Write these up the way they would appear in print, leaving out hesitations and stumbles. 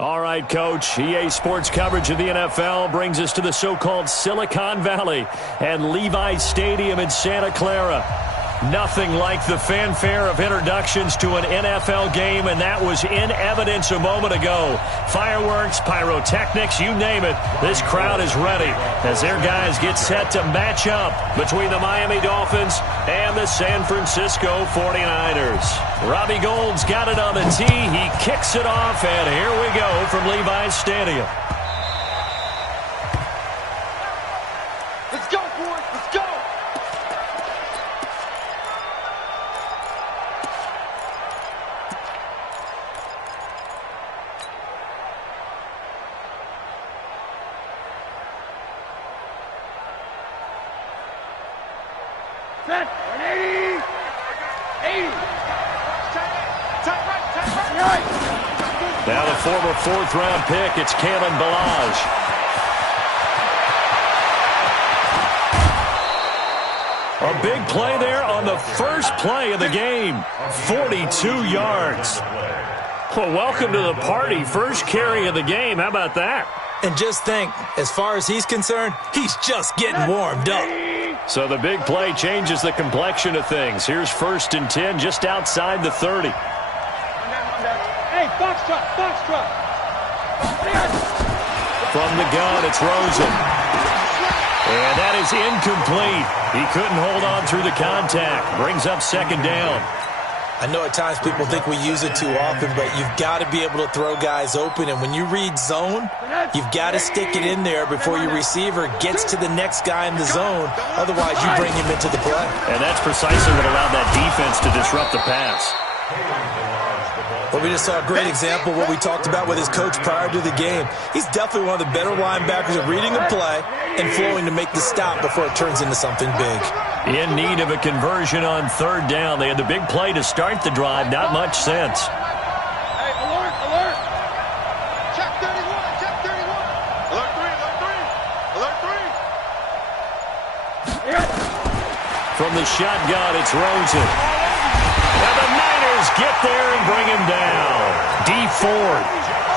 All right, Coach. EA Sports coverage of the NFL brings us to the so-called Silicon Valley and Levi's Stadium in Santa Clara. Nothing like the fanfare of introductions to an NFL game, and that was in evidence a moment ago. Fireworks, pyrotechnics, you name it. This crowd is ready as their guys get set to match up between the Miami Dolphins and the San Francisco 49ers. Robbie Gould's got it on the tee. He kicks it off, and here we go from Levi's Stadium. Let's go, boys. Let's go. Set. 180. 80. Tight right. Now the former fourth-round pick, it's Kalen Ballage. A big play there on the first play of the game. 42 yards. Well, welcome to the party. First carry of the game. How about that? And just think, as far as he's concerned, he's just getting warmed up. So the big play changes the complexion of things. Here's 1st and 10 just outside the 30. Hey, box truck. From the gun, it's Rosen. And that is incomplete. He couldn't hold on through the contact. Brings up 2nd down. I know at times people think we use it too often, but you've got to be able to throw guys open. And when you read zone, you've got to stick it in there before your receiver gets to the next guy in the zone. Otherwise, you bring him into the play. And that's precisely what allowed that defense to disrupt the pass. Well, we just saw a great example of what we talked about with his coach prior to the game. He's definitely one of the better linebackers at reading a play and flowing to make the stop before it turns into something big. In need of a conversion on 3rd down. They had the big play to start the drive. Not much sense. Hey, alert. Check 31. Alert 3. From the shotgun, it's Rosen. And the Niners get there and bring him down. Dee Ford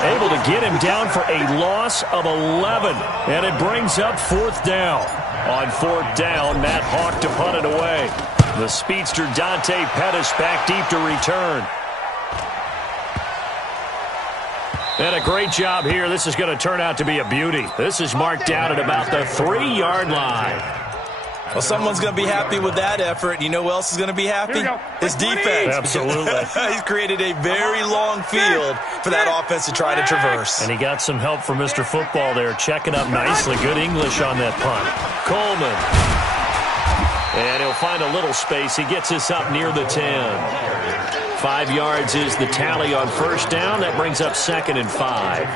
able to get him down for a loss of 11. And it brings up 4th down. On 4th down, Matt Hawk to punt it away. The speedster Dante Pettis back deep to return. And a great job here. This is going to turn out to be a beauty. This is marked down at about the 3-yard line. Well, someone's going to be happy with that effort. You know who else is going to be happy? His defense. Absolutely. He's created a very long field for that offense to try to traverse. And he got some help from Mr. Football there, checking up nicely. Good English on that punt. Coleman. And he'll find a little space. He gets us up near the 10. 5 yards is the tally on 1st down. That brings up 2nd and 5.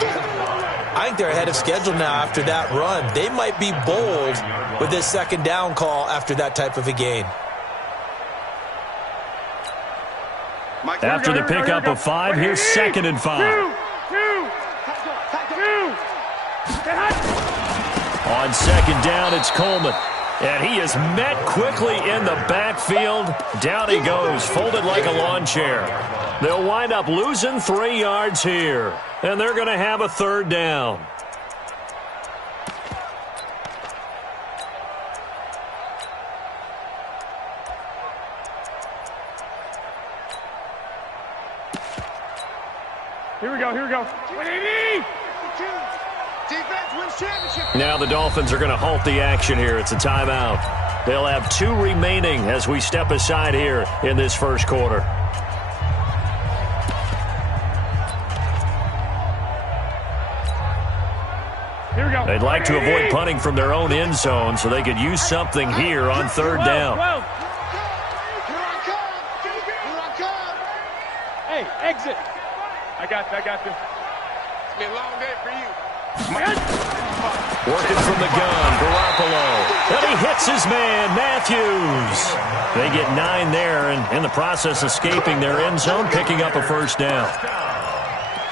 I think they're ahead of schedule now after that run. They might be bold with this 2nd down call after that type of a gain. After the pickup of 5, here's 2nd and 5. On 2nd down, it's Coleman. And he is met quickly in the backfield. Down he goes, folded like a lawn chair. They'll wind up losing 3 yards here. And they're going to have a 3rd down. Here we go. 180. Defense wins championship. Now the Dolphins are going to halt the action here. It's a timeout. They'll have 2 remaining as we step aside here in this 1st quarter. Here we go. They'd like to avoid punting from their own end zone so they could use something here on 3rd down. Here I come. Hey, exit. I got this. It's been a long day for you. Working from the gun, Garoppolo. And he hits his man, Matthews. They get 9 there, and in the process escaping their end zone, picking up a 1st down.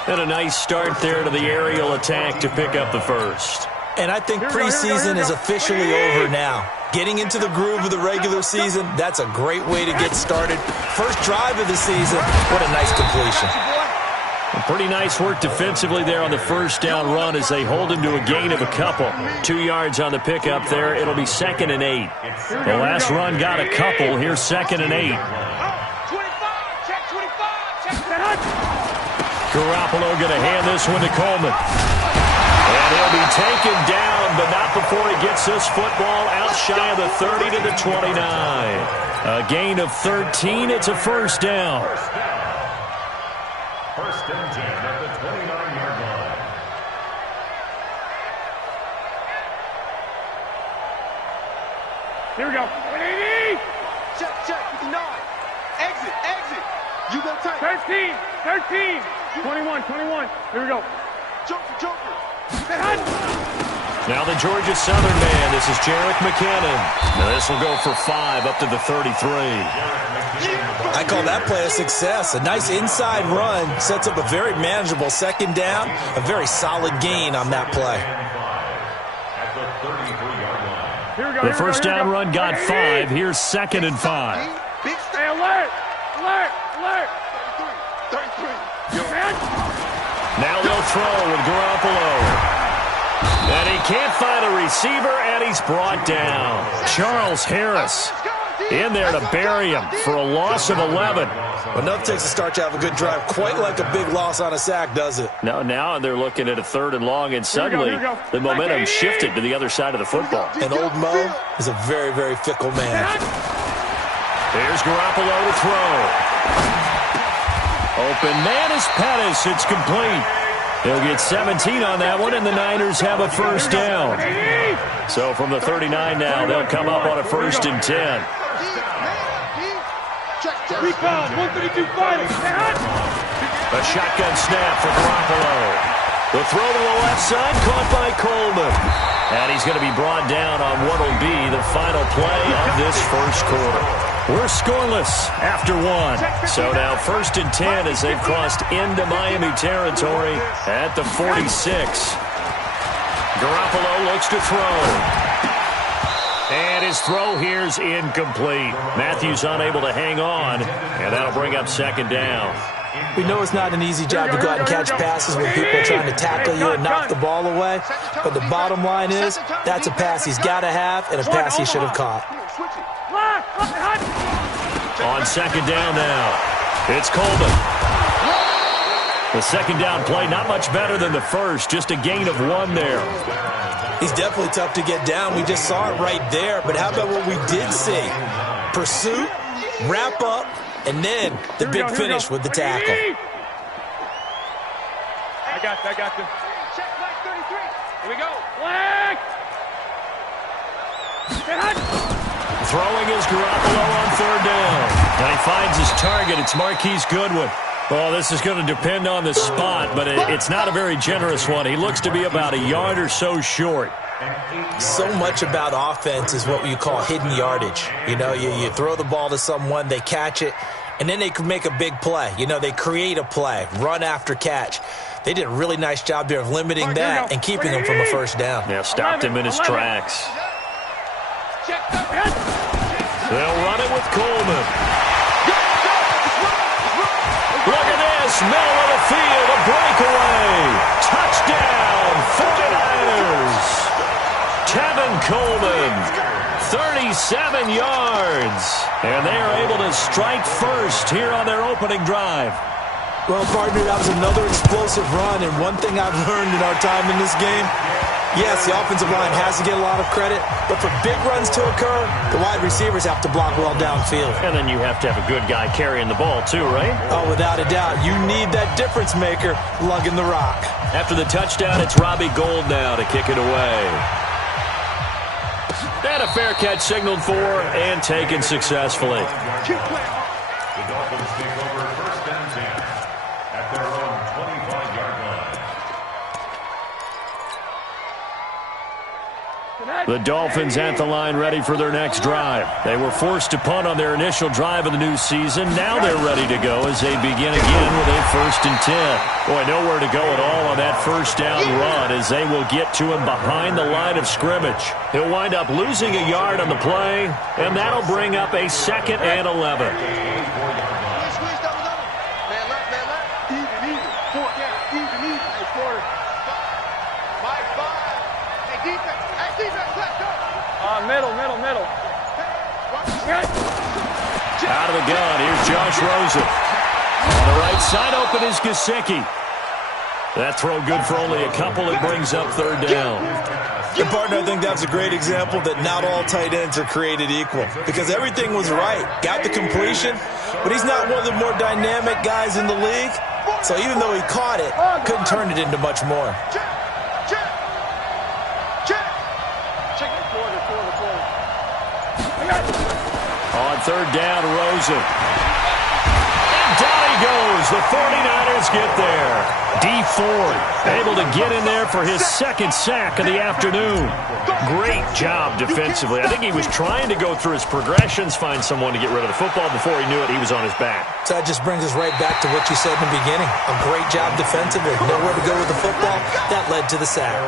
And a nice start there to the aerial attack to pick up the 1st. And I think preseason is officially over now. Getting into the groove of the regular season, that's a great way to get started. First drive of the season, what a nice completion. Pretty nice work defensively there on the first down run as they hold him to a gain of a couple. 2 yards on the pickup there. It'll be 2nd and 8. The last run got a couple. Here's 2nd and 8. Garoppolo going to hand this one to Coleman. And he'll be taken down, but not before he gets this football out shy of the 30 to the 29. A gain of 13. It's a first down. First and 10 at the 29-yard line. Here we go. Check. 59. Exit. You go tight. 13. 21. Here we go. Joker. Now the Georgia Southern man. This is Jerick McKinnon. Now this will go for 5 up to the 33. I call that play a success. A nice inside run sets up a very manageable 2nd down. A very solid gain on that play. The first down run got 5. Here's 2nd and 5. Hey, alert! 33. Now they'll throw with Garoppolo. And he can't find a receiver, and he's brought down. Charles Harris in there to bury him for a loss of 11. Well, enough takes a start to have a good drive. Quite like a big loss on a sack, does it? Now they're looking at a 3rd and long, and suddenly the momentum shifted to the other side of the football. And old Mo is a very, very fickle man. There's Garoppolo to throw. Open man is Pettis. It's complete. They'll get 17 on that one, and the Niners have a first down. So from the 39 now, they'll come up on a 1st and 10. Recon, 132 fighting. A shotgun snap for Garoppolo. The throw to the left side, caught by Coleman. And he's going to be brought down on what will be the final play of this first quarter. We're scoreless after 1. So now 1st and 10 as they've crossed into Miami territory at the 46. Garoppolo looks to throw. And his throw here's incomplete. Matthews unable to hang on, and that'll bring up 2nd down. We know it's not an easy job to go out and catch passes when people are trying to tackle you and knock the ball away. But the bottom line is, that's a pass he's got to have and a pass he should have caught. On 2nd down now, it's Coleman. The 2nd down play, not much better than the first, just a gain of 1 there. He's definitely tough to get down. We just saw it right there. But how about what we did see? Pursuit, wrap up, and then the big finish with the tackle. I got you. Check flag 33. Here we go. Flag! Throwing is Garoppolo on 3rd down. And he finds his target. It's Marquise Goodwin. Well, this is going to depend on the spot, but it's not a very generous one. He looks to be about a yard or so short. So much about offense is what you call hidden yardage. You know, you throw the ball to someone, they catch it, and then they can make a big play. You know, they create a play, run after catch. They did a really nice job there of limiting that and keeping him from a first down. Yeah, stopped him in his tracks. They'll run it with Coleman. Look at this, middle of the field, a breakaway. Touchdown, 49ers. Tevin Coleman, 37 yards. And they are able to strike first here on their opening drive. Well, partner, that was another explosive run, and one thing I've learned in our time in this game, yes, the offensive line has to get a lot of credit, but for big runs to occur, the wide receivers have to block well downfield. And then you have to have a good guy carrying the ball too, right? Oh, without a doubt. You need that difference maker lugging the rock. After the touchdown, it's Robbie Gould now to kick it away. And a fair catch signaled for and taken successfully. The Dolphins take over 1st and 10 at their own 25-yard line. The Dolphins at the line ready for their next drive. They were forced to punt on their initial drive of the new season. Now they're ready to go as they begin again with a 1st and 10. Boy, nowhere to go at all on that first down run as they will get to him behind the line of scrimmage. He'll wind up losing a yard on the play, and that'll bring up a 2nd and 11. Middle. Out of the gun, here's Josh Rosen. On the right side, open is Gesicki. That throw good for only a couple. It brings up third down. And, partner, I think that's a great example that not all tight ends are created equal because everything was right. Got the completion, but he's not one of the more dynamic guys in the league. So even though he caught it, couldn't turn it into much more. On third down, Rosen. And down he goes. The 49ers get there. Dee Ford able to get in there for his second sack of the afternoon. Great job defensively. I think he was trying to go through his progressions, find someone to get rid of the football. Before he knew it, he was on his back. So that just brings us right back to what you said in the beginning. A great job defensively. Nowhere to go with the football. That led to the sack.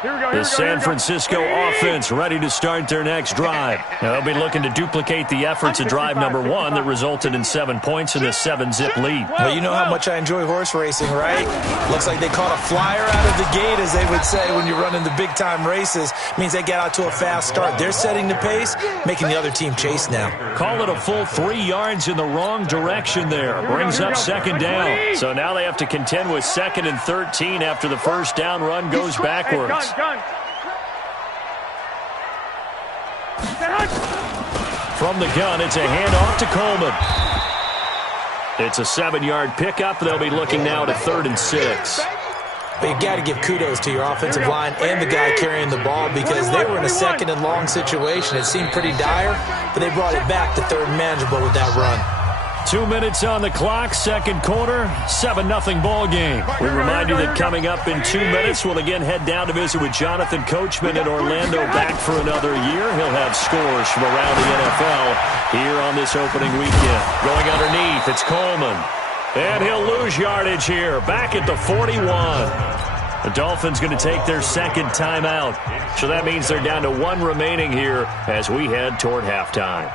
The San Francisco offense ready to start their next drive. Now, they'll be looking to duplicate the efforts of drive number 1 that resulted in 7 points in a 7-zip lead. Well, you know how much I enjoy horse racing, right? Looks like they caught a flyer out of the gate, as they would say when you're running the big-time races. Means they get out to a fast start. They're setting the pace, making the other team chase now. Call it a full 3 yards in the wrong direction there. Brings up second down. So now they have to contend with 2nd and 13 after the first down run goes backwards. From the gun, it's a handoff to Coleman. It's a 7-yard pickup. They'll be looking now to 3rd and 6. But you got to give kudos to your offensive line and the guy carrying the ball because they were in a 2nd and long situation. It seemed pretty dire, but they brought it back to 3rd and manageable with that run. 2 minutes on the clock, second quarter, 7-0 ball game. We remind you that coming up in 2 minutes, we'll again head down to visit with Jonathan Coachman in Orlando, back for another year. He'll have scores from around the NFL here on this opening weekend. Going underneath, it's Coleman. And he'll lose yardage here, back at the 41. The Dolphins going to take their second timeout. So that means they're down to 1 remaining here as we head toward halftime.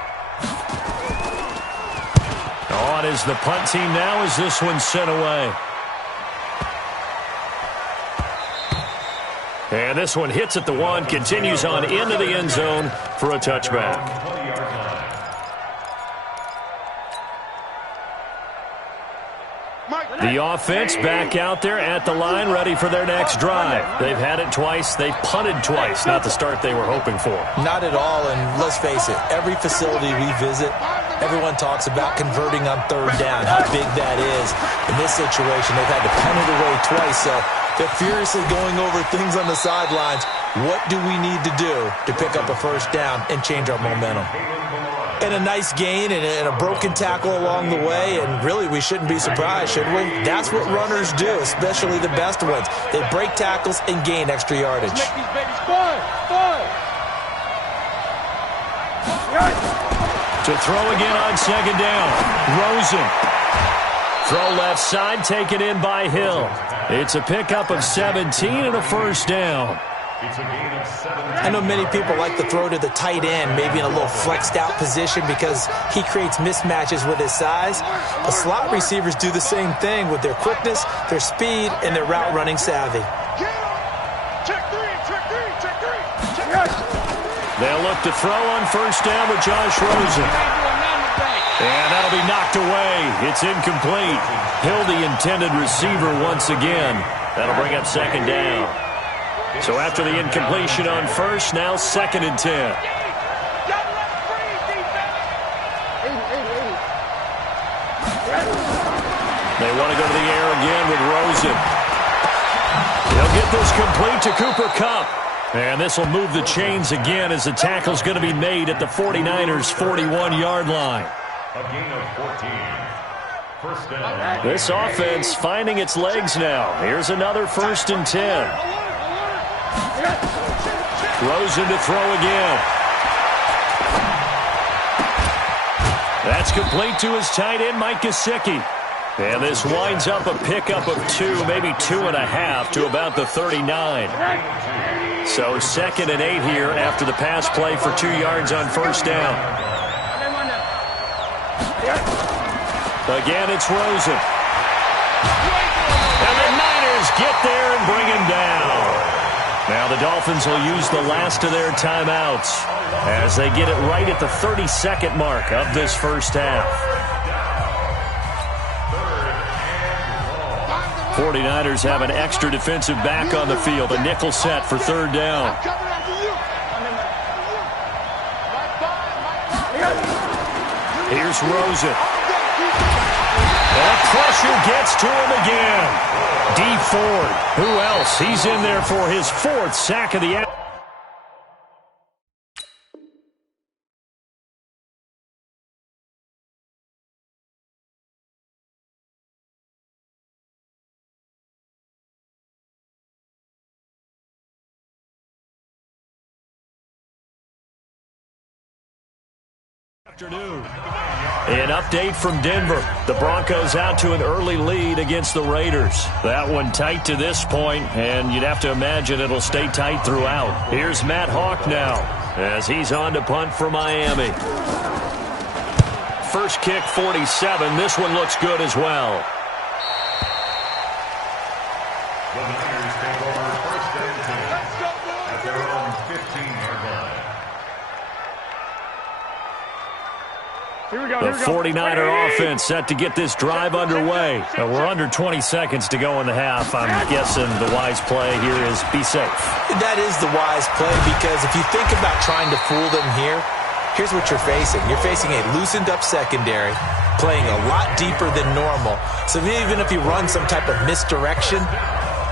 On is the punt team now as this one's sent away. And this one hits at the 1, continues on into the end zone for a touchback. The offense back out there at the line, ready for their next drive. They've had it twice. They've punted twice. Not the start they were hoping for. Not at all, and let's face it, every facility we visit, everyone talks about converting on 3rd down, how big that is. In this situation, they've had to punt it away twice, so they're furiously going over things on the sidelines. What do we need to do to pick up a 1st down and change our momentum? And a nice gain and a broken tackle along the way, and really we shouldn't be surprised, should we? That's what runners do, especially the best ones. They break tackles and gain extra yardage. To throw again on 2nd down. Rosen. Throw left side, taken in by Hill. It's a pickup of 17 and a 1st down. I know many people like to throw to the tight end, maybe in a little flexed out position because he creates mismatches with his size. But slot receivers do the same thing with their quickness, their speed, and their route running savvy. They'll look to throw on 1st down with Josh Rosen. And that'll be knocked away. It's incomplete. Hill, the intended receiver once again. That'll bring up 2nd down. So after the incompletion on 1st, now 2nd and 10. They want to go to the air again with Rosen. They'll get this complete to Cooper Kupp. And this will move the chains again as the tackle's going to be made at the 49ers' 41-yard line. A gain of 14. 1st down. This offense finding its legs now. Here's another 1st and 10. Rosen to throw again. That's complete to his tight end, Mike Gesicki. And this winds up a pickup of 2, maybe 2.5 to about the 39. So 2nd and 8 here after the pass play for 2 yards on 1st down. Again, it's Rosen. And the Niners get there and bring him down. Now the Dolphins will use the last of their timeouts as they get it right at the 30-second mark of this first half. 49ers have an extra defensive back on the field. A nickel set for third down. Here's Rosen. That pressure gets to him again. Dee Ford. Who else? He's in there for his 4th sack of the afternoon. An update from Denver. The Broncos out to an early lead against the Raiders. That one tight to this point, and you'd have to imagine it'll stay tight throughout. Here's Matt Hawk now as he's on to punt for Miami. First kick, 47. This one looks good as well. The Niners take over first and 10 at their own 15-yard line. The 49er offense set to get this drive underway. We're under 20 seconds to go in the half. I'm guessing the wise play here is be safe. That is the wise play, because if you think about trying to fool them here, here's what you're facing. You're facing a loosened up secondary, playing a lot deeper than normal. So even if you run some type of misdirection,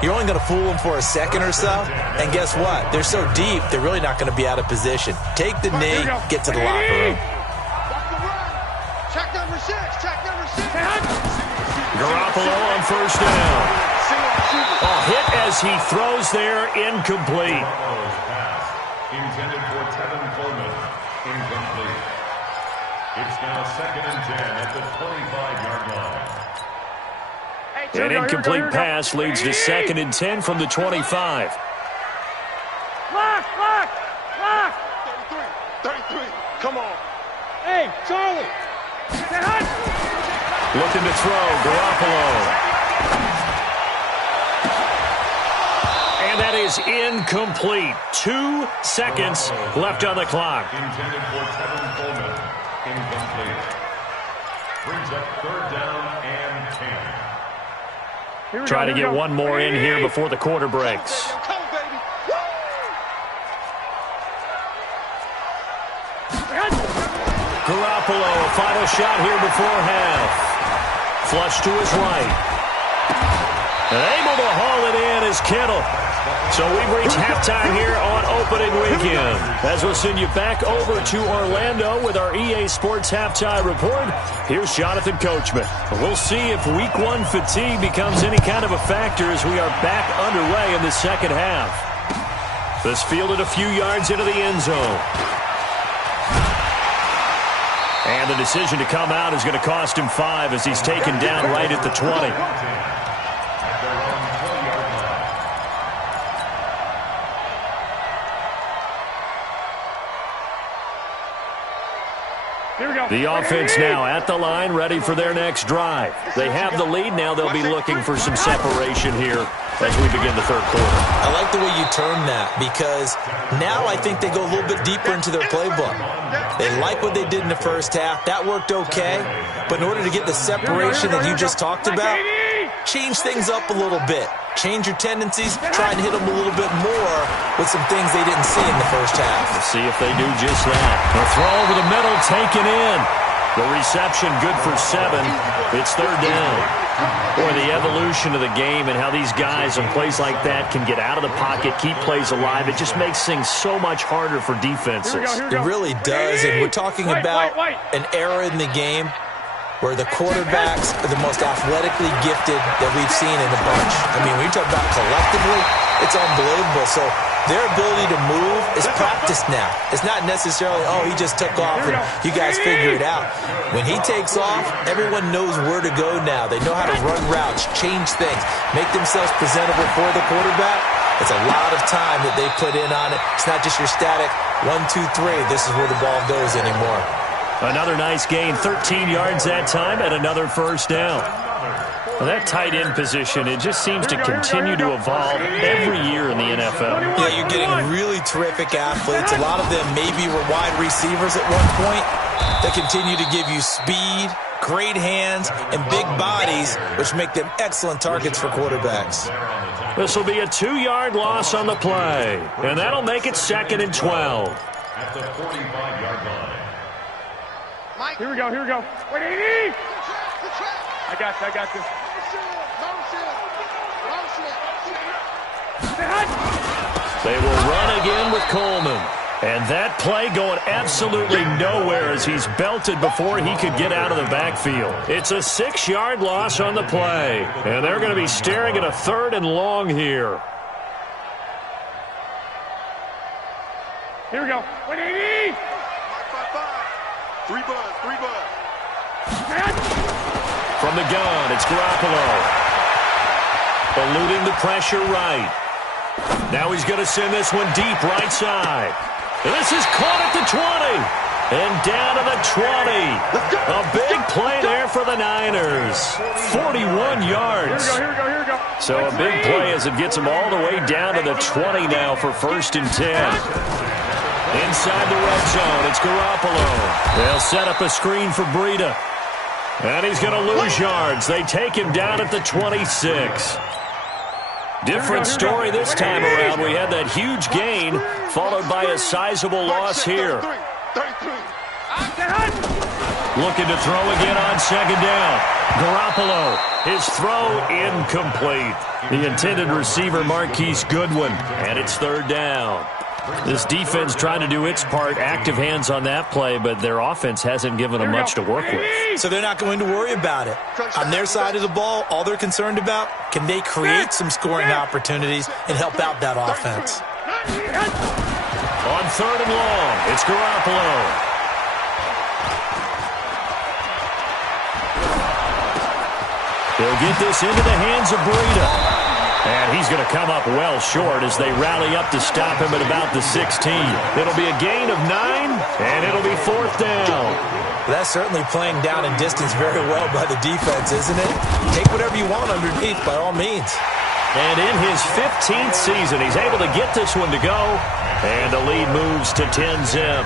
you're only going to fool them for a second or so. And guess what? They're so deep, they're really not going to be out of position. Take the knee, get to the locker room. Check number 6. Garoppolo on first down. A hit as he throws there, incomplete. Garoppolo's pass intended for Tevin Coleman, incomplete. It's now 2nd and 10 at the 25-yard line. An incomplete pass leads to 2nd and 10 from the 25. Lock! 33. Come on. Hey, Charlie. Looking to throw, Garoppolo. And that is incomplete. 2 seconds left on the clock. Intended for Tevin Coleman, incomplete. Brings up 3rd down and 10. Try to get one more in here before the quarter breaks. Garoppolo, a final shot here before half. Flush to his right. And able to haul it in is Kittle. So we've reached halftime here on opening weekend. As we'll send you back over to Orlando with our EA Sports Halftime Report, here's Jonathan Coachman. We'll see if Week 1 fatigue becomes any kind of a factor as we are back underway in the second half. This fielded a few yards into the end zone. And the decision to come out is going to cost him 5 as he's taken down right at the 20. The offense now at the line, ready for their next drive. They have the lead. Now they'll be looking for some separation here as we begin the third quarter. I like the way you term that, because now I think they go a little bit deeper into their playbook. They like what they did in the first half. That worked okay. But in order to get the separation that you just talked about, change things up a little bit. Change your tendencies, try and hit them a little bit more with some things they didn't see in the first half. We'll see if they do just that. The throw over the middle, taken in. The reception good for 7. It's 3rd down. Boy, the evolution of the game and how these guys on plays like that can get out of the pocket, keep plays alive, it just makes things so much harder for defenses. It really does, and we're talking about an era in the game where the quarterbacks are the most athletically gifted that we've seen in a bunch. I mean, when you talk about collectively, it's unbelievable. So their ability to move is practiced now. It's not necessarily, oh, he just took off and you guys figure it out. When he takes off, everyone knows where to go now. They know how to run routes, change things, make themselves presentable for the quarterback. It's a lot of time that they put in on it. It's not just your static 1, 2, 3. This is where the ball goes anymore. Another nice gain, 13 yards that time, and another first down. Well, that tight end position, it just seems to continue to evolve every year in the NFL. Yeah, you're getting really terrific athletes. A lot of them maybe were wide receivers at one point. They continue to give you speed, great hands, and big bodies, which make them excellent targets for quarterbacks. This will be a 2-yard loss on the play, and that'll make it 2nd and 12. At the 45-yard line. Here we go. Wait, 80! I got you. They will run again with Coleman. And that play going absolutely nowhere as he's belted before he could get out of the backfield. It's a 6-yard loss on the play. And they're going to be staring at a 3rd and long here. Here we go. 180! 3 bud. From the gun, it's Garoppolo. Eluding the pressure right. Now he's going to send this one deep right side. And this is caught at the 20. And down to the 20. A big play there for the Niners. 41 yards. Here we go. So a big play as it gets them all the way down to the 20 now for 1st and 10. Inside the red zone, it's Garoppolo. They'll set up a screen for Breida. And he's going to lose yards. They take him down at the 26. Different story this time around. We had that huge gain, followed by a sizable loss here. Looking to throw again on 2nd down. Garoppolo, his throw incomplete. The intended receiver, Marquise Goodwin, and it's 3rd down. This defense trying to do its part, active hands on that play, but their offense hasn't given them much to work with. So they're not going to worry about it. On their side of the ball, all they're concerned about, can they create some scoring opportunities and help out that offense? On 3rd and long, it's Garoppolo. They'll get this into the hands of Breida. And he's going to come up well short as they rally up to stop him at about the 16. It'll be a gain of 9, and it'll be 4th down. That's certainly playing down in distance very well by the defense, isn't it? Take whatever you want underneath, by all means. And in his 15th season, he's able to get this one to go. And the lead moves to 10-zip.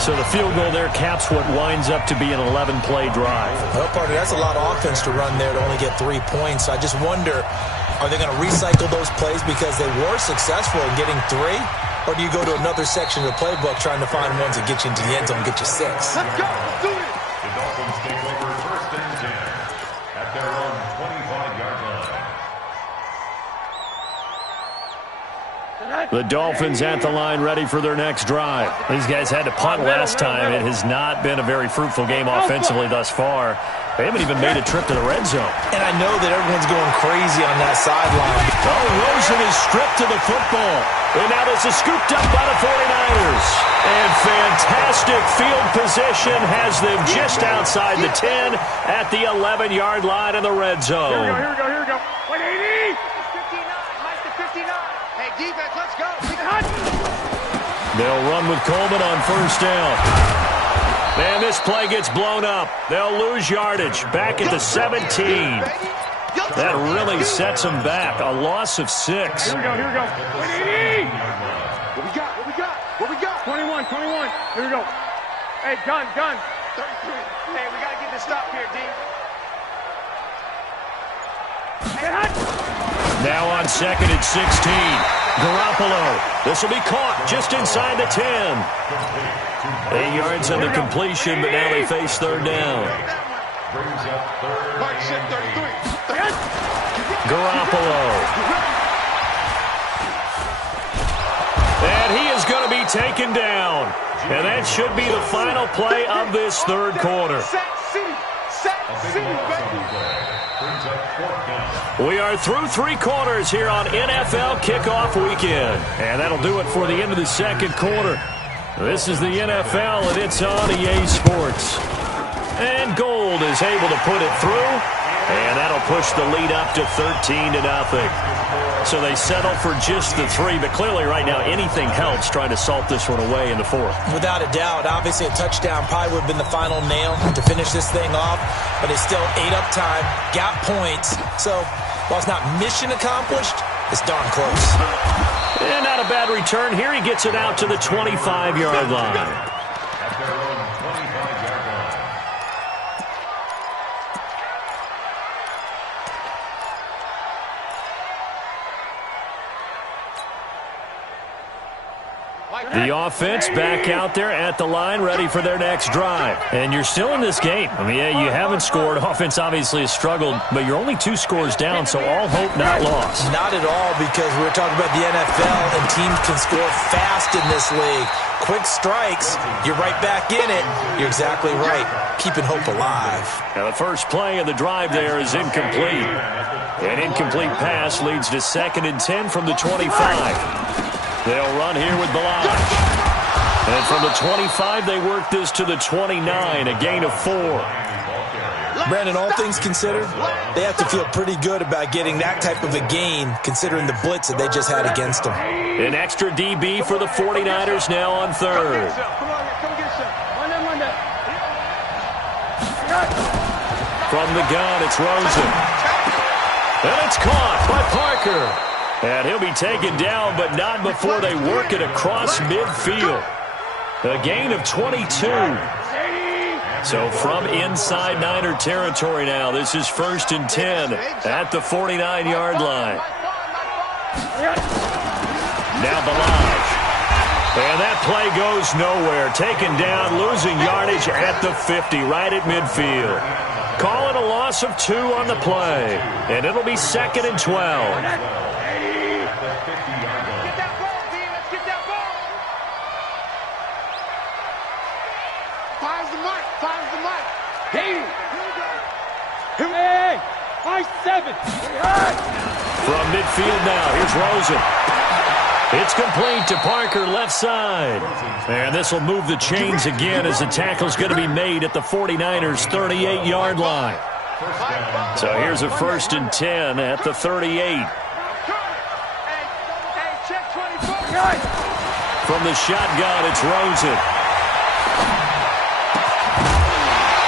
So the field goal there caps what winds up to be an 11-play drive. Well, partner, that's a lot of offense to run there to only get 3 points. I just wonder, are they going to recycle those plays because they were successful in getting 3? Or do you go to another section of the playbook trying to find ones that get you into the end zone and get you 6? Let's go. Let's do it. The Dolphins take over 1st and 10 at their own 25-yard line. The Dolphins at the line ready for their next drive. These guys had to punt last time. It has not been a very fruitful game offensively thus far. They haven't even made a trip to the red zone. And I know that everyone's going crazy on that sideline. Oh, Rosen is stripped to the football. And now this is scooped up by the 49ers. And fantastic field position has them just outside the 10 at the 11-yard line in the red zone. Here we go. 180! 59, Mike to 59. Hey, defense, let's go. They'll run with Coleman on 1st down. Man, this play gets blown up. They'll lose yardage back at the 17. That really sets them back. A loss of 6. Here we go. 180! What we got? 21. Here we go. Hey, gun. 33. Hey, we got to get this stop here, D. Now on 2nd and 16. Garoppolo. This will be caught just inside the 10. 8 yards on the completion, but now they face 3rd down. Brings up 3rd and 8. Garoppolo. And he is going to be taken down. And that should be the final play of this 3rd quarter. We are through 3 quarters here on NFL Kickoff Weekend. And that'll do it for the end of the 2nd quarter. This is the NFL, and it's on EA Sports. And Gold is able to put it through. And that'll push the lead up to 13-0. So they settle for just the 3, but clearly right now anything helps trying to salt this one away in the 4th. Without a doubt, obviously a touchdown probably would have been the final nail to finish this thing off, but it's still ate up time, got points. So while it's not mission accomplished, it's darn close. And not a bad return here. He gets it out to the 25-yard line. The offense back out there at the line, ready for their next drive. And you're still in this game. I mean, yeah, you haven't scored. Offense obviously has struggled, but you're only 2 scores down, so all hope not lost. Not at all, because we're talking about the NFL, and teams can score fast in this league. Quick strikes, you're right back in it. You're exactly right. Keeping hope alive. Now, the first play of the drive there is incomplete. An incomplete pass leads to 2nd and 10 from the 25. They'll run here with Balazs. And from the 25, they work this to the 29, a gain of 4. Brandon, all things considered, they have to feel pretty good about getting that type of a gain, considering the blitz that they just had against them. An extra DB for the 49ers now on 3rd. From the gun, it's Rosen. And it's caught by Parker. And he'll be taken down, but not before they work it across midfield. A gain of 22. So from inside Niner territory now, this is 1st and 10 at the 49-yard line. Now Balazs. And that play goes nowhere. Taken down, losing yardage at the 50, right at midfield. Call it a loss of 2 on the play. And it'll be 2nd and 12. Hey, 7. From midfield now, here's Rosen. It's complete to Parker, left side. And this will move the chains again as the tackle's going to be made at the 49ers' 38-yard line. So here's a 1st and 10 at the 38. From the shotgun, it's Rosen.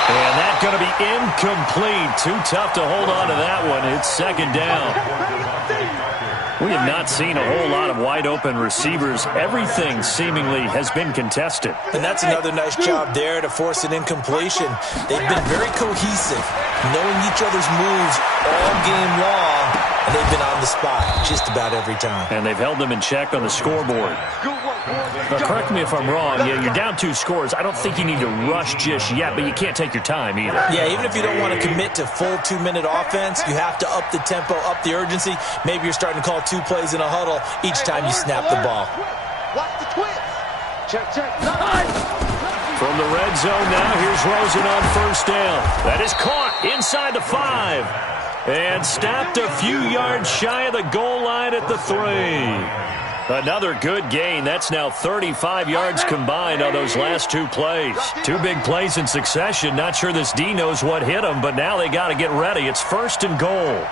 And that's going to be incomplete. Too tough to hold on to that one. It's 2nd down. We have not seen a whole lot of wide-open receivers. Everything seemingly has been contested. And that's another nice job there to force an incompletion. They've been very cohesive, knowing each other's moves all game long, and they've been on the spot just about every time. And they've held them in check on the scoreboard. Now, correct me if I'm wrong. Yeah, you're down 2 scores. I don't think you need to rush just yet, but you can't take your time either. Yeah, even if you don't want to commit to full 2-minute offense, you have to up the tempo, up the urgency. Maybe you're starting to call 2 plays in a huddle each time you snap the ball. Watch the twist. Check. From the red zone now, here's Rosen on 1st down. That is caught inside the 5. And stopped a few yards shy of the goal line at the 3. Another good gain. That's now 35 yards combined on those last 2 plays. 2 big plays in succession. Not sure this D knows what hit him, but now they got to get ready. It's 1st and goal.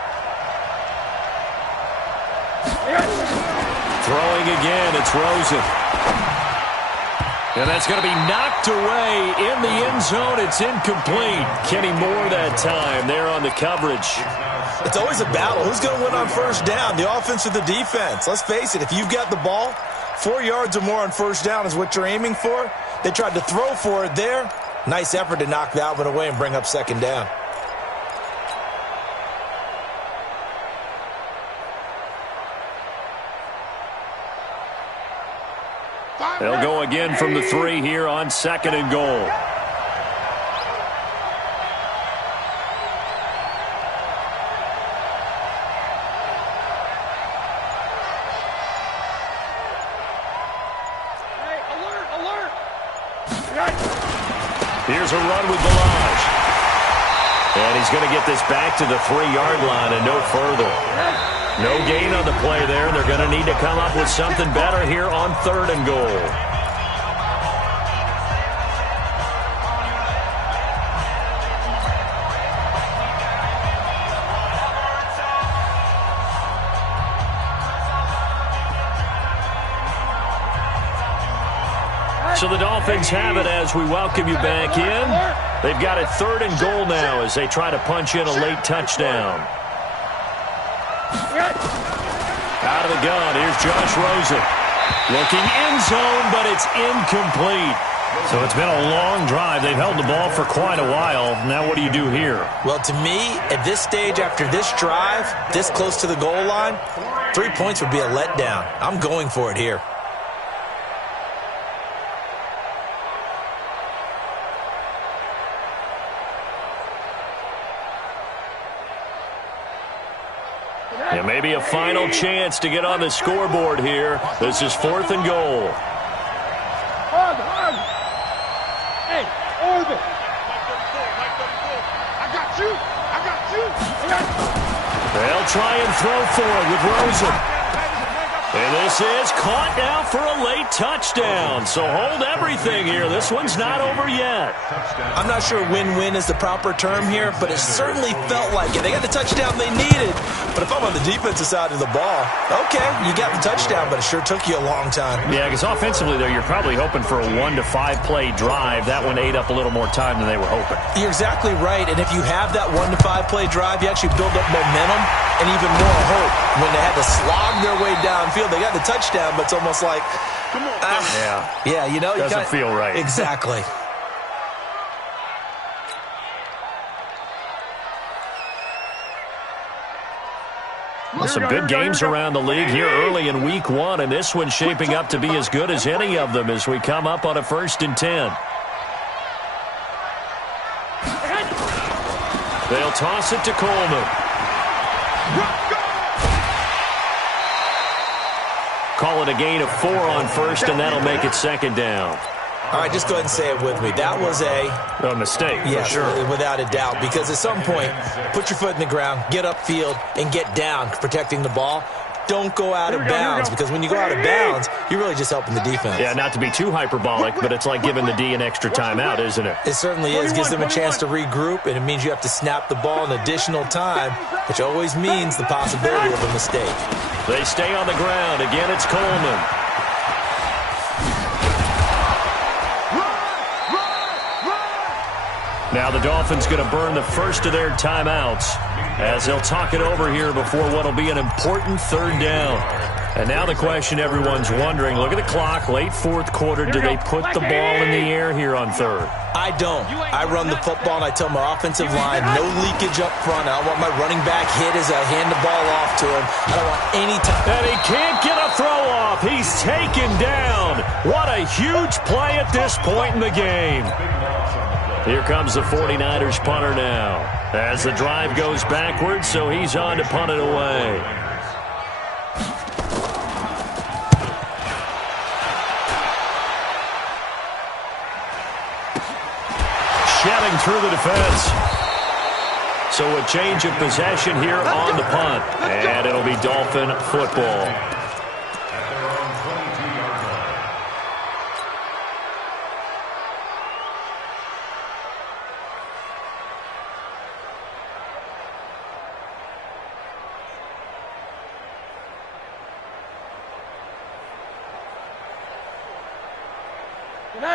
Throwing again, it's Rosen. And that's going to be knocked away in the end zone. It's incomplete. Kenny Moore that time there on the coverage. It's always a battle. Who's going to win on 1st down, the offense or the defense? Let's face it, if you've got the ball, 4 yards or more on 1st down is what you're aiming for. They tried to throw for it there. Nice effort to knock that one away and bring up 2nd down. They'll go again from the 3 here on 2nd and goal. Here's a run with Balazs. And he's going to get this back to the 3-yard line and no further. No gain on the play there. They're going to need to come up with something better here on 3rd and goal. So the Dolphins have it as we welcome you back in. They've got it 3rd and goal now as they try to punch in a late touchdown. Out of the gun, here's Josh Rosen. Looking end zone, but it's incomplete. So it's been a long drive. They've held the ball for quite a while. Now what do you do here? Well, to me, at this stage, after this drive, this close to the goal line, 3 points would be a letdown. I'm going for it here. And maybe a final chance to get on the scoreboard here. This is 4th and goal. Hey, Orbit. I got you. They'll try and throw for it with Rosen. And this is caught now for a late touchdown. So hold everything here. This one's not over yet. I'm not sure win-win is the proper term here, but it certainly felt like it. They got the touchdown they needed. But if I'm on the defensive side of the ball, okay, you got the touchdown, but it sure took you a long time. Yeah, because offensively, though, you're probably hoping for a 1 to 5 play drive. That one ate up a little more time than they were hoping. You're exactly right. And if you have that 1 to 5 play drive, you actually build up momentum and even more hope. When they had to slog their way downfield, they got the touchdown, but it's almost like, yeah, you know, doesn't feel right. Exactly. Well, some good games around the league here early in week 1, and this one's shaping up to be as good as any of them as we come up on a 1st and 10. They'll toss it to Coleman. Call it a gain of 4 on 1st, and that'll make it 2nd down. All right, just go ahead and say it with me. That was a mistake, yes, for sure. Without a doubt, because at some point, put your foot in the ground, get upfield, and get down, protecting the ball. Don't go out of bounds, because when you go out of bounds, you're really just helping the defense. Yeah, not to be too hyperbolic, but it's like giving the D an extra timeout, isn't it? It certainly is. Gives them a chance to regroup, and it means you have to snap the ball in additional time, which always means the possibility of a mistake. They stay on the ground. Again, it's Coleman. Now the Dolphins going to burn the first of their timeouts as they'll talk it over here before what will be an important 3rd down. And now the question everyone's wondering, look at the clock, late 4th quarter, do they put the ball in the air here on 3rd? I don't. I run the football, and I tell my offensive line, no leakage up front. I don't want my running back hit as I hand the ball off to him. I don't want any time. And he can't get a throw off. He's taken down. What a huge play at this point in the game. Here comes the 49ers punter now as the drive goes backwards, so he's on to punt it away. Shedding through the defense. So a change of possession here on the punt, and it'll be Dolphin football.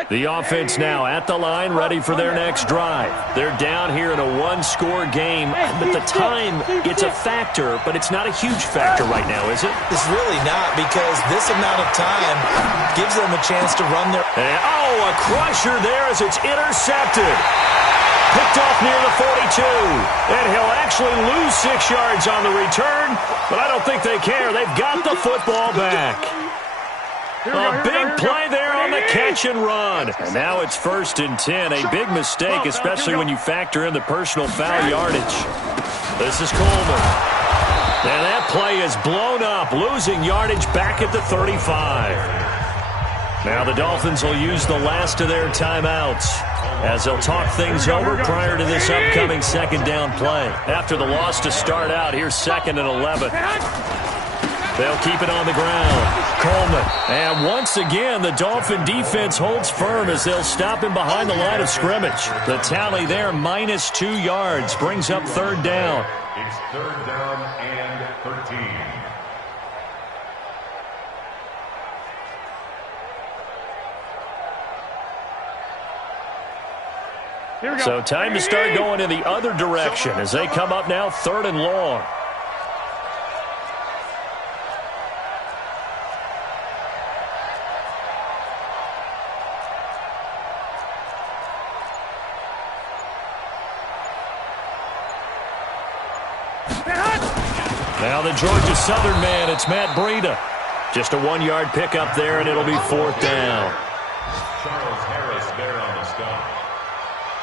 The offense now at the line, ready for their next drive. They're down here in a 1-score game, but the time, it's a factor, but it's not a huge factor right now, is it? It's really not, because this amount of time gives them a chance to run their... And, a crusher there as it's intercepted. Picked off near the 42. And he'll actually lose 6 yards on the return, but I don't think they care. They've got the football back. A big play there on the catch and run. And now it's 1st and 10. A big mistake, especially when you factor in the personal foul yardage. This is Coleman. And that play is blown up, losing yardage back at the 35. Now the Dolphins will use the last of their timeouts as they'll talk things over prior to this upcoming 2nd down play. After the loss to start out, here's 2nd and 11. They'll keep it on the ground. Coleman. And once again, the Dolphin defense holds firm as they'll stop him behind the line of scrimmage. The tally there, -2 yards, brings up 3rd down. It's 3rd down and 13. Here we go. So time to start going in the other direction as they come up now 3rd and long. Now the Georgia Southern man, it's Matt Breida. Just a 1-yard pickup there, and it'll be 4th down. Charles Harris there on the stop.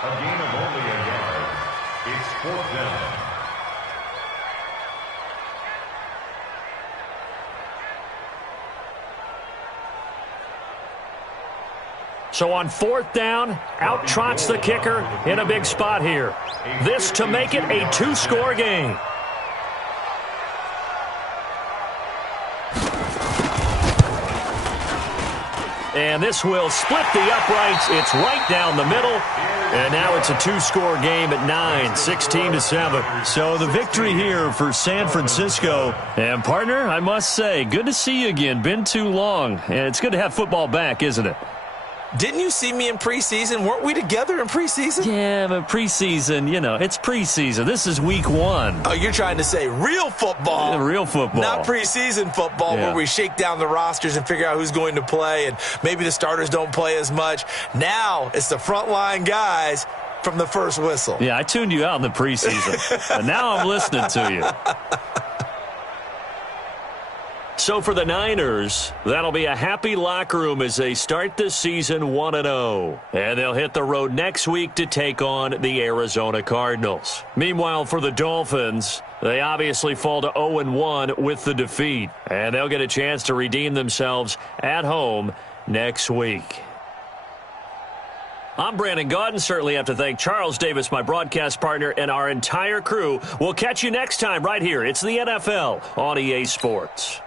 A gain of only a yard. It's 4th down. So on 4th down, out trots the kicker in a big spot here. This to make it a 2-score game. And this will split the uprights. It's right down the middle. And now it's a 2-score game at 9, 16-7. So the victory here for San Francisco. And, partner, I must say, good to see you again. Been too long. And it's good to have football back, isn't it? Didn't you see me in preseason? Weren't we together in preseason? Yeah, but preseason, it's preseason. This is week 1. Oh, you're trying to say real football. Yeah, real football. Not preseason football where we shake down the rosters and figure out who's going to play, and maybe the starters don't play as much. Now it's the frontline guys from the first whistle. Yeah, I tuned you out in the preseason. And now I'm listening to you. So for the Niners, that'll be a happy locker room as they start the season 1-0. And they'll hit the road next week to take on the Arizona Cardinals. Meanwhile, for the Dolphins, they obviously fall to 0-1 with the defeat. And they'll get a chance to redeem themselves at home next week. I'm Brandon Gaudin. Certainly have to thank Charles Davis, my broadcast partner, and our entire crew. We'll catch you next time right here. It's the NFL on EA Sports.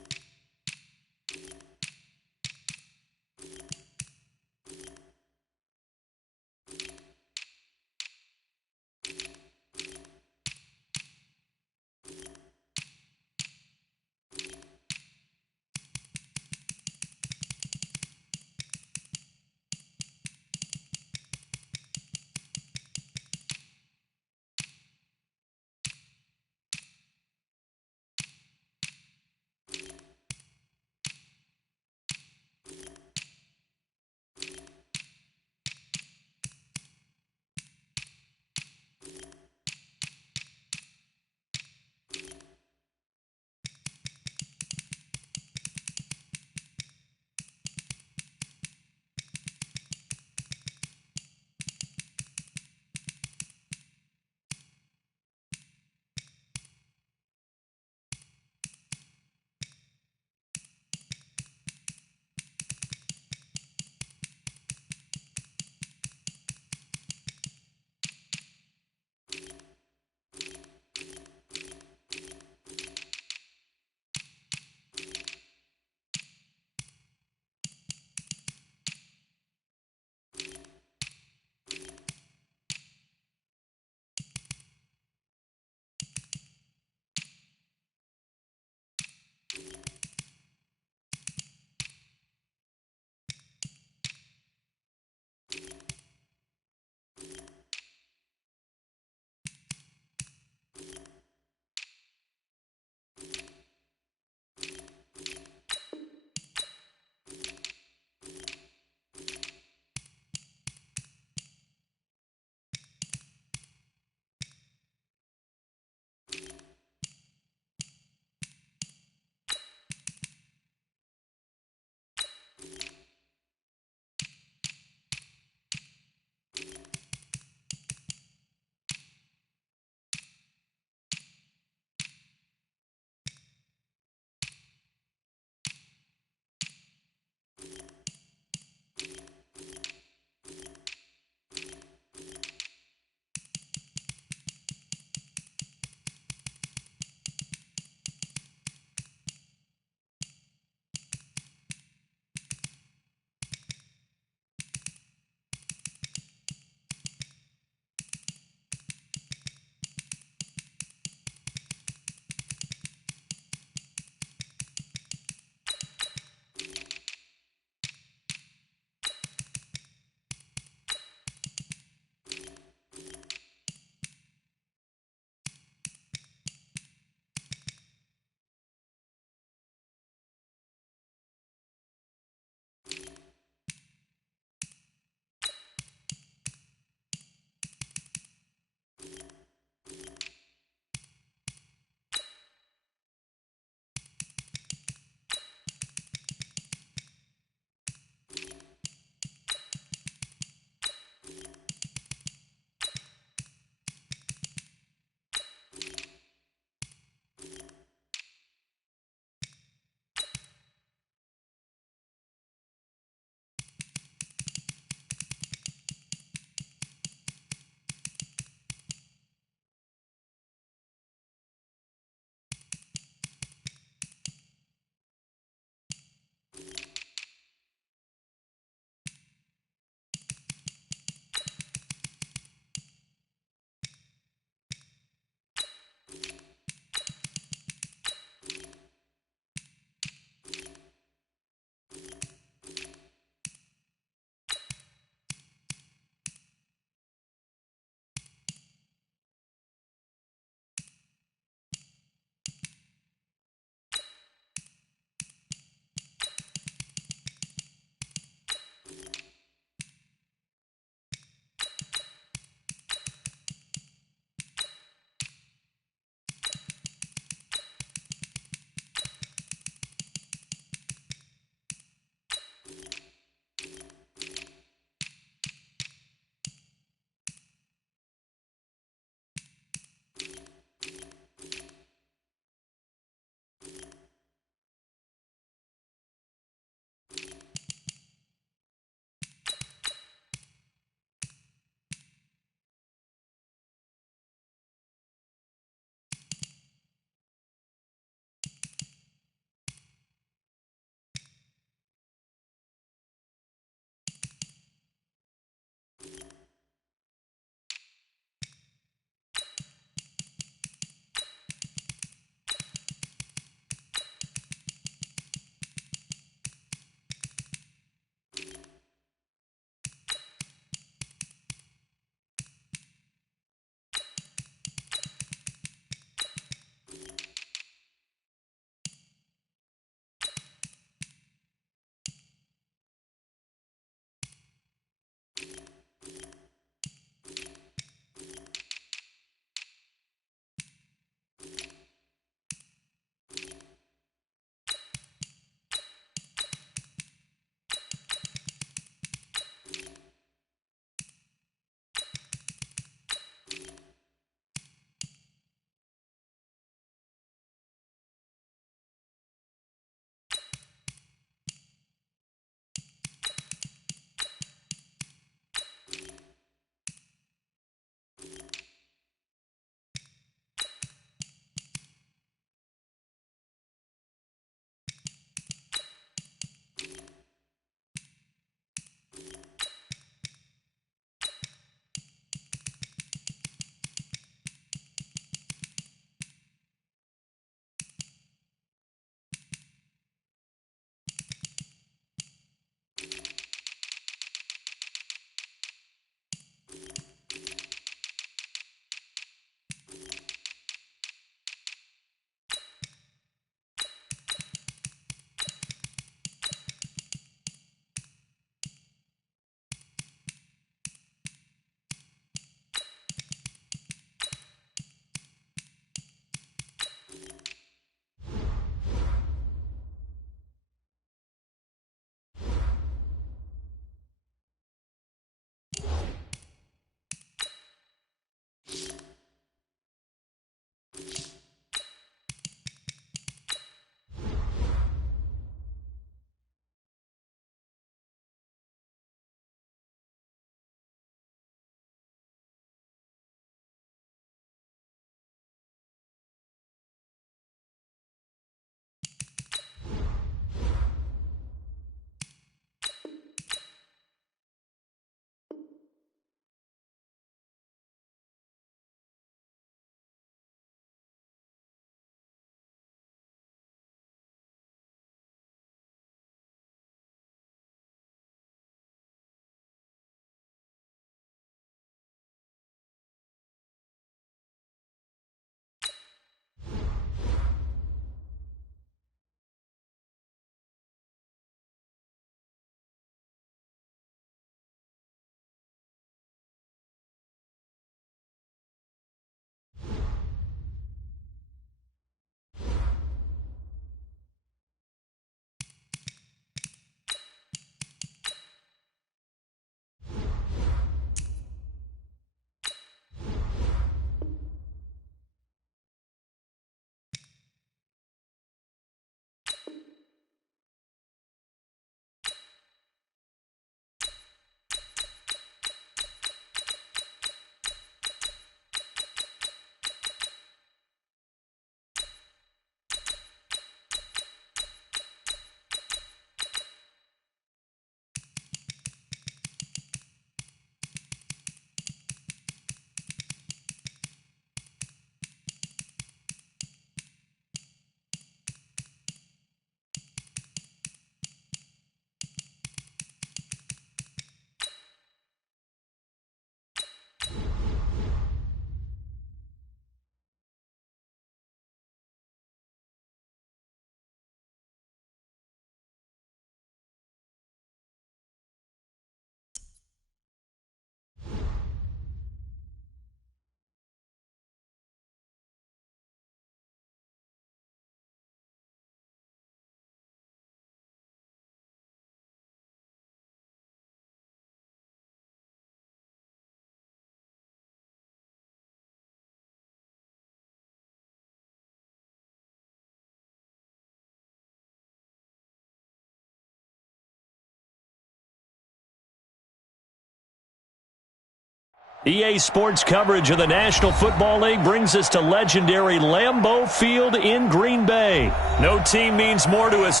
EA Sports coverage of the National Football League brings us to legendary Lambeau Field in Green Bay. No team means more to us.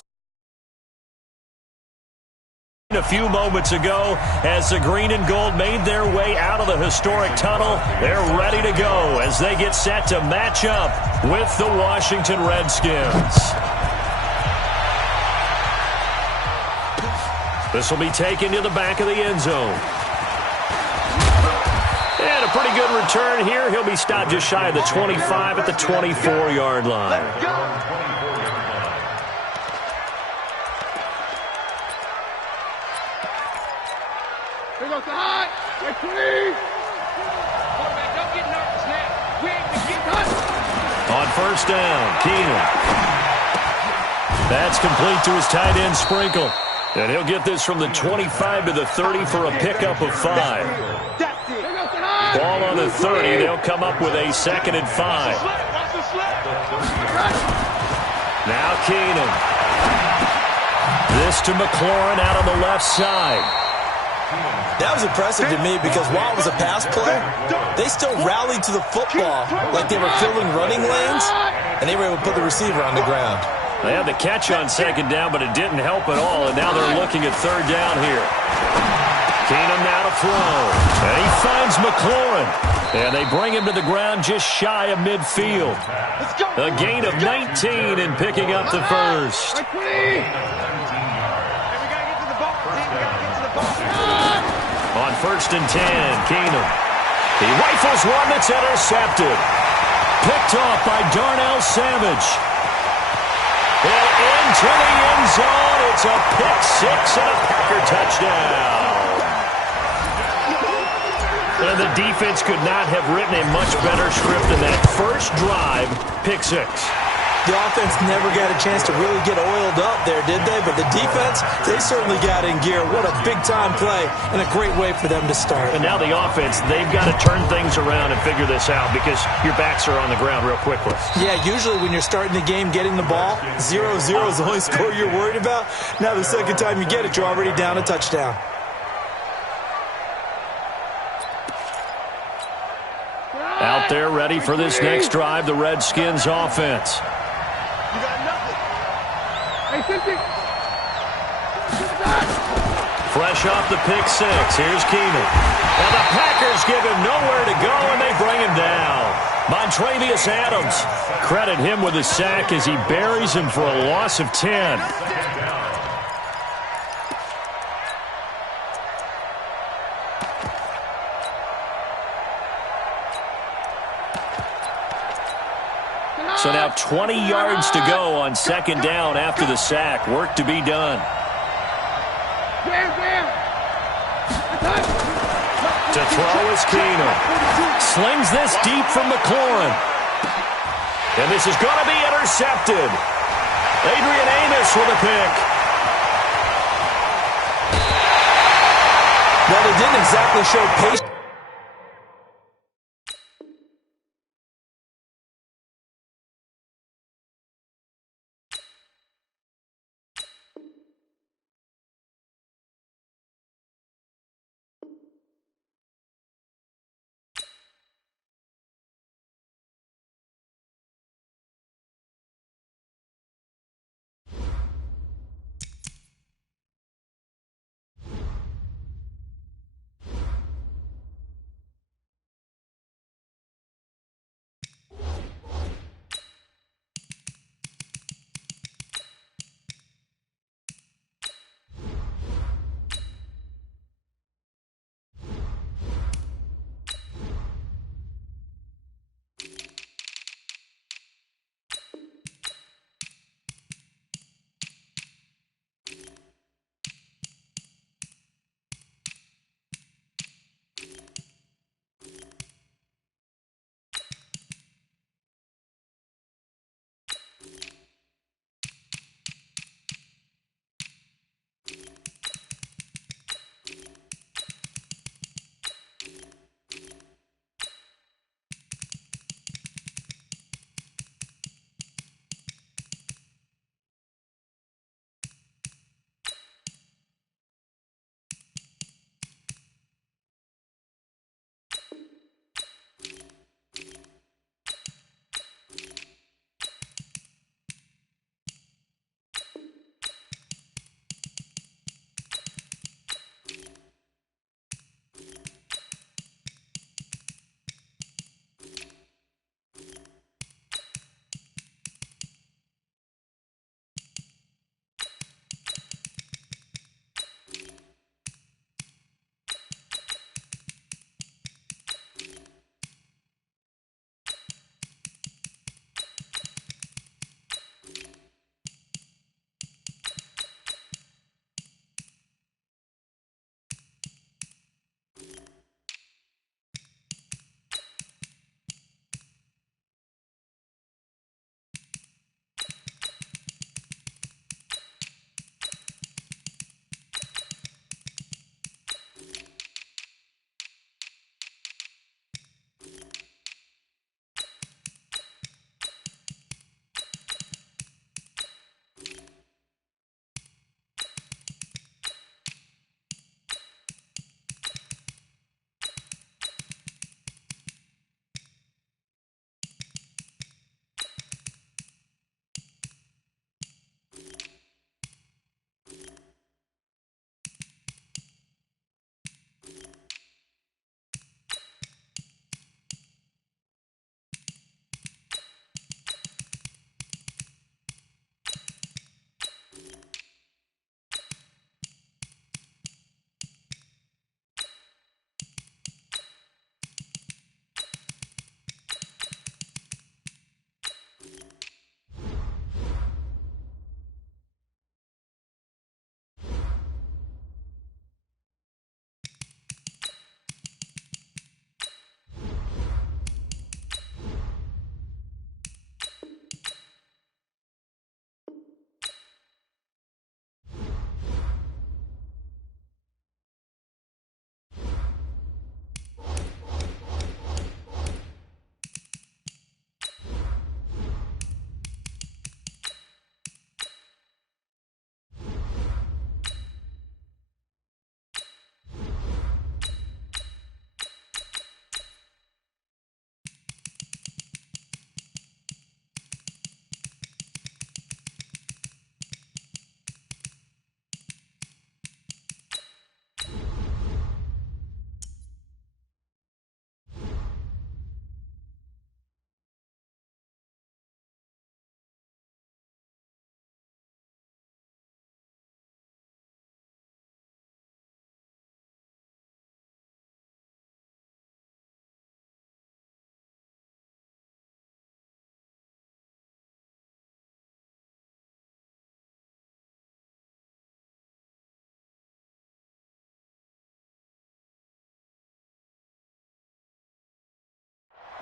A few moments ago, as the green and gold made their way out of the historic tunnel, they're ready to go as they get set to match up with the Washington Redskins. This will be taken to the back of the end zone. And a pretty good return here. He'll be stopped just shy of the 25 at the 24-yard line. Here goes the hot. Wait, please. Quarterback, don't get nervous now. We ain't going to get hot. On first down, Keenan. That's complete to his tight end, Sprinkle. And he'll get this from the 25 to the 30 for a pickup of 5. Ball on the 30. They'll come up with a 2nd and 5. Now Keenan. This to McLaurin out on the left side. That was impressive to me because while it was a pass play, they still rallied to the football like they were filling running lanes, and they were able to put the receiver on the ground. They had the catch on 2nd down, but it didn't help at all, and now they're looking at 3rd down here. Keenum now to throw, and he finds McLaurin, and they bring him to the ground just shy of midfield. A gain of 19 and picking up the first. On 1st and 10, Keenum. He rifles one that's intercepted. Picked off by Darnell Savage. And into the end zone, it's a pick 6 and a Packer touchdown. And the defense could not have written a much better script than that first drive, pick 6. The offense never got a chance to really get oiled up there, did they? But the defense, they certainly got in gear. What a big-time play and a great way for them to start. And now the offense, they've got to turn things around and figure this out because your backs are on the ground real quickly. Yeah, usually when you're starting the game getting the ball, 0-0 is the only score you're worried about. Now the second time you get it, you're already down a touchdown. Out there ready for this next drive, the Redskins offense. You got nothing. Hey, 50. Fresh off the pick 6, here's Keenan. And the Packers give him nowhere to go, and they bring him down. Montravius Adams, credit him with a sack as he buries him for a loss of 10. So now 20 yards to go on 2nd down after the sack. Work to be done. To throw is Keenum. Slings this deep from McLaurin. And this is going to be intercepted. Adrian Amos with a pick. Well, they didn't exactly show patience.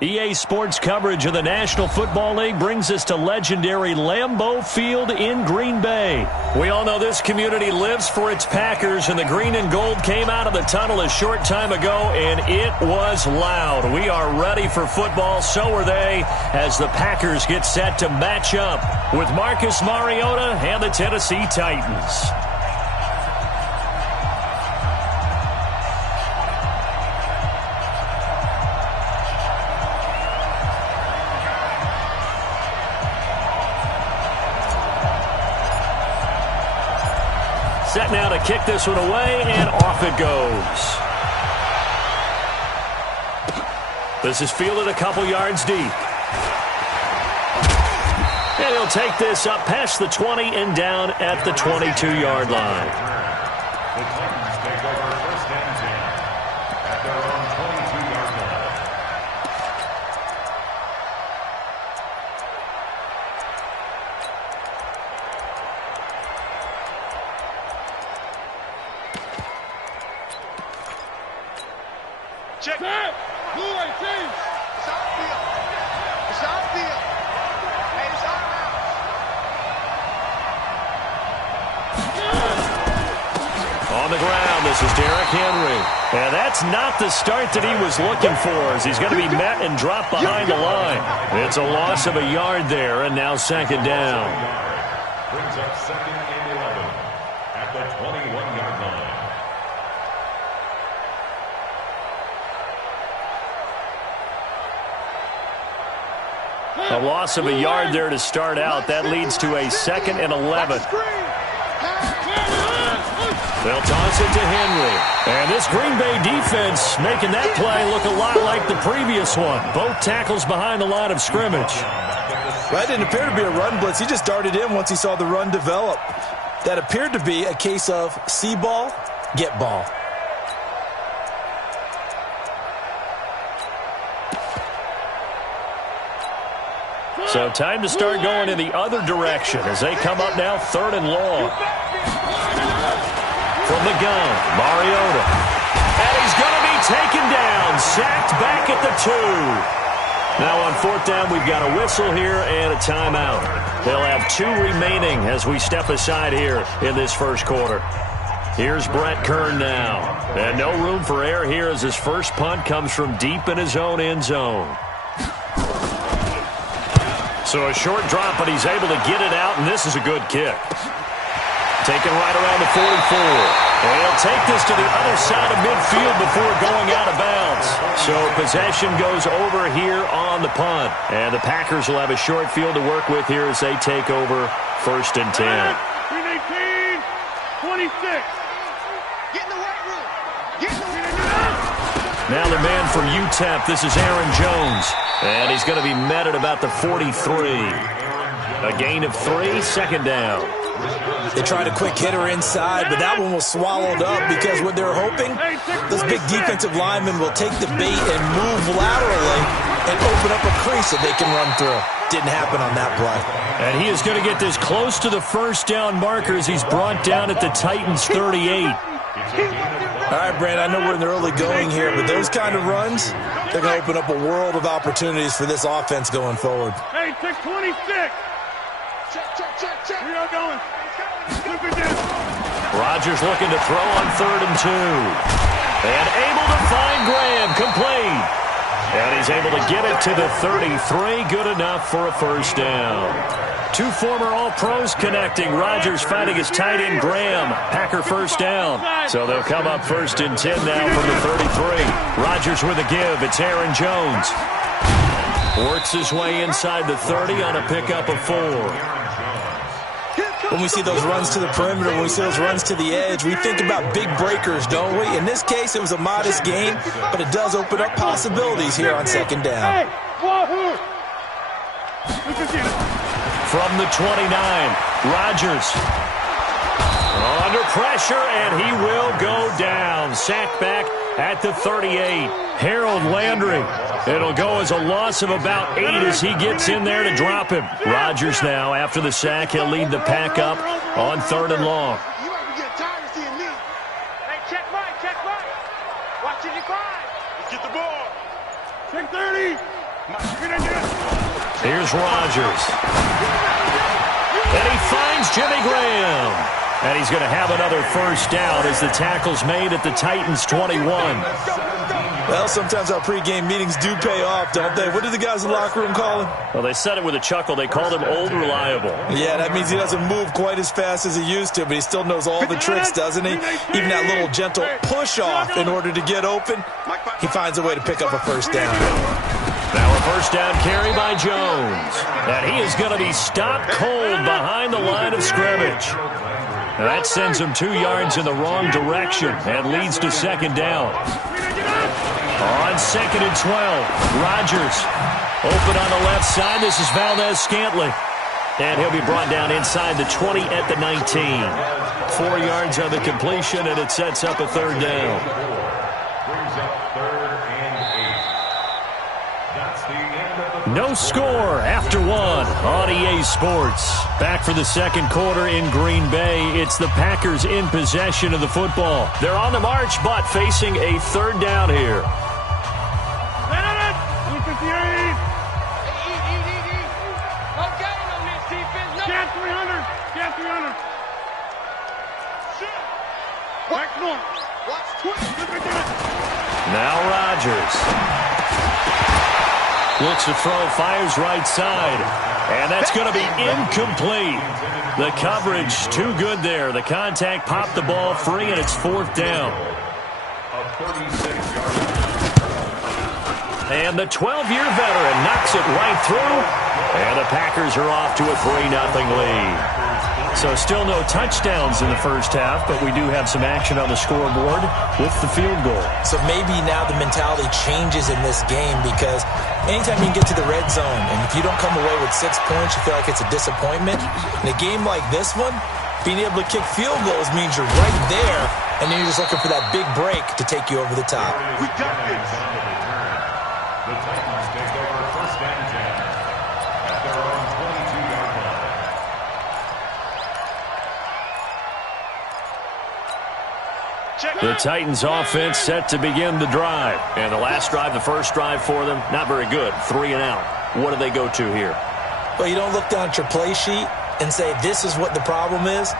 EA Sports coverage of the National Football League brings us to legendary Lambeau Field in Green Bay. We all know this community lives for its Packers, and the green and gold came out of the tunnel a short time ago, and it was loud. We are ready for football, so are they, as the Packers get set to match up with Marcus Mariota and the Tennessee Titans. Set now to kick this one away, and off it goes. This is fielded a couple yards deep. And he'll take this up past the 20 and down at the 22-yard line. The Titans take over first and 10 at their own 22-yard line. Check. Blue 18. It's outfield. It's outfield. Hey, it's out of bounds. On the ground, this is Derrick Henry. And that's not the start that he was looking for, as he's going to be met and dropped behind the line. It's a loss of a yard there, and now second down. Brings up second and 11 at the 21-yard line. A loss of a yard there to start out. That leads to a second and 11. They'll toss it to Henry. And this Green Bay defense making that play look a lot like the previous one. Both tackles behind the line of scrimmage. That didn't appear to be a run blitz. He just darted in once he saw the run develop. That appeared to be a case of see ball, get ball. So time to start going in the other direction as they come up now third and long. From the gun, Mariota. And he's going to be taken down, sacked back at the 2. Now on fourth down, we've got a whistle here and a timeout. They'll have 2 remaining as we step aside here in this first quarter. Here's Brett Kern now. And no room for error here as his first punt comes from deep in his own end zone. So a short drop, but he's able to get it out, and this is a good kick. Taken right around the 44. And he'll take this to the other side of midfield before going out of bounds. So possession goes over here on the punt. And the Packers will have a short field to work with here as they take over first and 10. 18, 26. Get in the weight room. Get in the weight room. Now the man from UTEP, this is Aaron Jones. And he's going to be met at about the 43. A gain of 3, second down. They tried a quick hitter inside, but that one was swallowed up because what they're hoping, this big defensive lineman will take the bait and move laterally and open up a crease that they can run through. Didn't happen on that play. And he is going to get this close to the first down marker as he's brought down at the Titans 38. All right, Brand, I know we're in the early going here, but those kind of runs, they're going to open up a world of opportunities for this offense going forward. Hey, 626. Check. We are going. Look at this. Rodgers looking to throw on third and 2. And able to find Graham, complete. And he's able to get it to the 33, good enough for a first down. 2 former All-Pros connecting. Rodgers finding his tight end, Graham. Packer first down. So they'll come up first and 10 now from the 33. Rodgers with a give. It's Aaron Jones. Works his way inside the 30 on a pickup of 4. When we see those runs to the perimeter, when we see those runs to the edge, we think about big breakers, don't we? In this case, it was a modest gain, but it does open up possibilities here on second down. From the 29, Rodgers under pressure, and he will go down. Sacked back at the 38. Harold Landry. It'll go as a loss of about 8 as he gets in there to drop him. Rodgers now, after the sack, he'll lead the pack up on third and long. You might be getting tired of seeing me. Hey, check right. Watch it, you cry. Let's get the ball. Check 30. Here's Rodgers. And he finds Jimmy Graham. And he's going to have another first down as the tackle's made at the Titans' 21. Well, sometimes our pregame meetings do pay off, don't they? What did the guys in the locker room call him? Well, they said it with a chuckle. They called him Old Reliable. Yeah, that means he doesn't move quite as fast as he used to, but he still knows all the tricks, doesn't he? Even that little gentle push-off in order to get open, he finds a way to pick up a first down. Now a first down carry by Jones. And he is going to be stopped cold behind the line of scrimmage. Now that sends him 2 yards in the wrong direction and leads to second down. On 2nd and 12, Rodgers open on the left side. This is Valdez-Scantling. And he'll be brought down inside the 20 at the 19. 4 yards on the completion, and it sets up a third down. Brings up 3rd and 8. That's the end of the... No score after 1 on EA Sports. Back for the second quarter in Green Bay. It's the Packers in possession of the football. They're on the march, but facing a third down here. Now Rodgers. Looks to throw, fires right side. And that's going to be incomplete. The coverage too good there. The contact popped the ball free, and it's 4th down. And the 12-year veteran knocks it right through. And the Packers are off to a 3-0 lead. So still no touchdowns in the first half, but we do have some action on the scoreboard with the field goal. So maybe now the mentality changes in this game because anytime you can get to the red zone, and if you don't come away with 6 points, you feel like it's a disappointment. In a game like this one, being able to kick field goals means you're right there, and then you're just looking for that big break to take you over the top. We got this. The Titans take over 1st and 10 at their own 22-yard line. The Titans offense set to begin the drive. And the last drive, the first drive for them, not very good. 3 and out. What do they go to here? Well, you don't look down at your play sheet and say, this is what the problem is.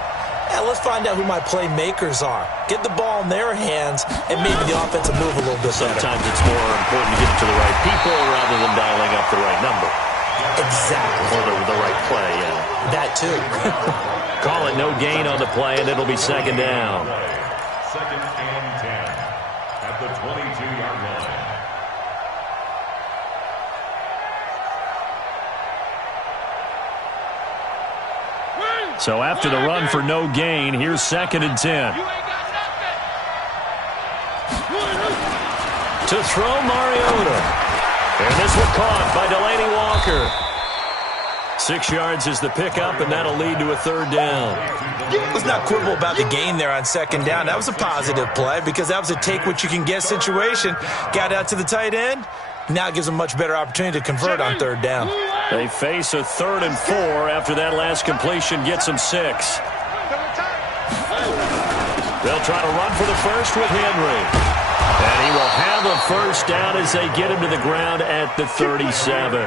Yeah, let's find out who my playmakers are. Get the ball in their hands, and maybe the offense will move a little bit better. Sometimes it's more important to get it to the right people rather than dialing up the right number. Exactly. Or the right play, yeah. That too. Call it no gain on the play, and it'll be second down. 2nd and 10 at the 22-yard line. So after the run for no gain, here's 2nd and 10. To throw Mariota. And this one caught by Delaney Walker. 6 yards is the pickup, and that'll lead to a third down. Let's not quibble about the gain there on 2nd down. That was a positive play because that was a take-what-you-can-get situation. Got out to the tight end. Now it gives them a much better opportunity to convert on 3rd down. They face a 3rd and 4 after that last completion gets them 6. They'll try to run for the first with Henry. And he will have a first down as they get him to the ground at the 37.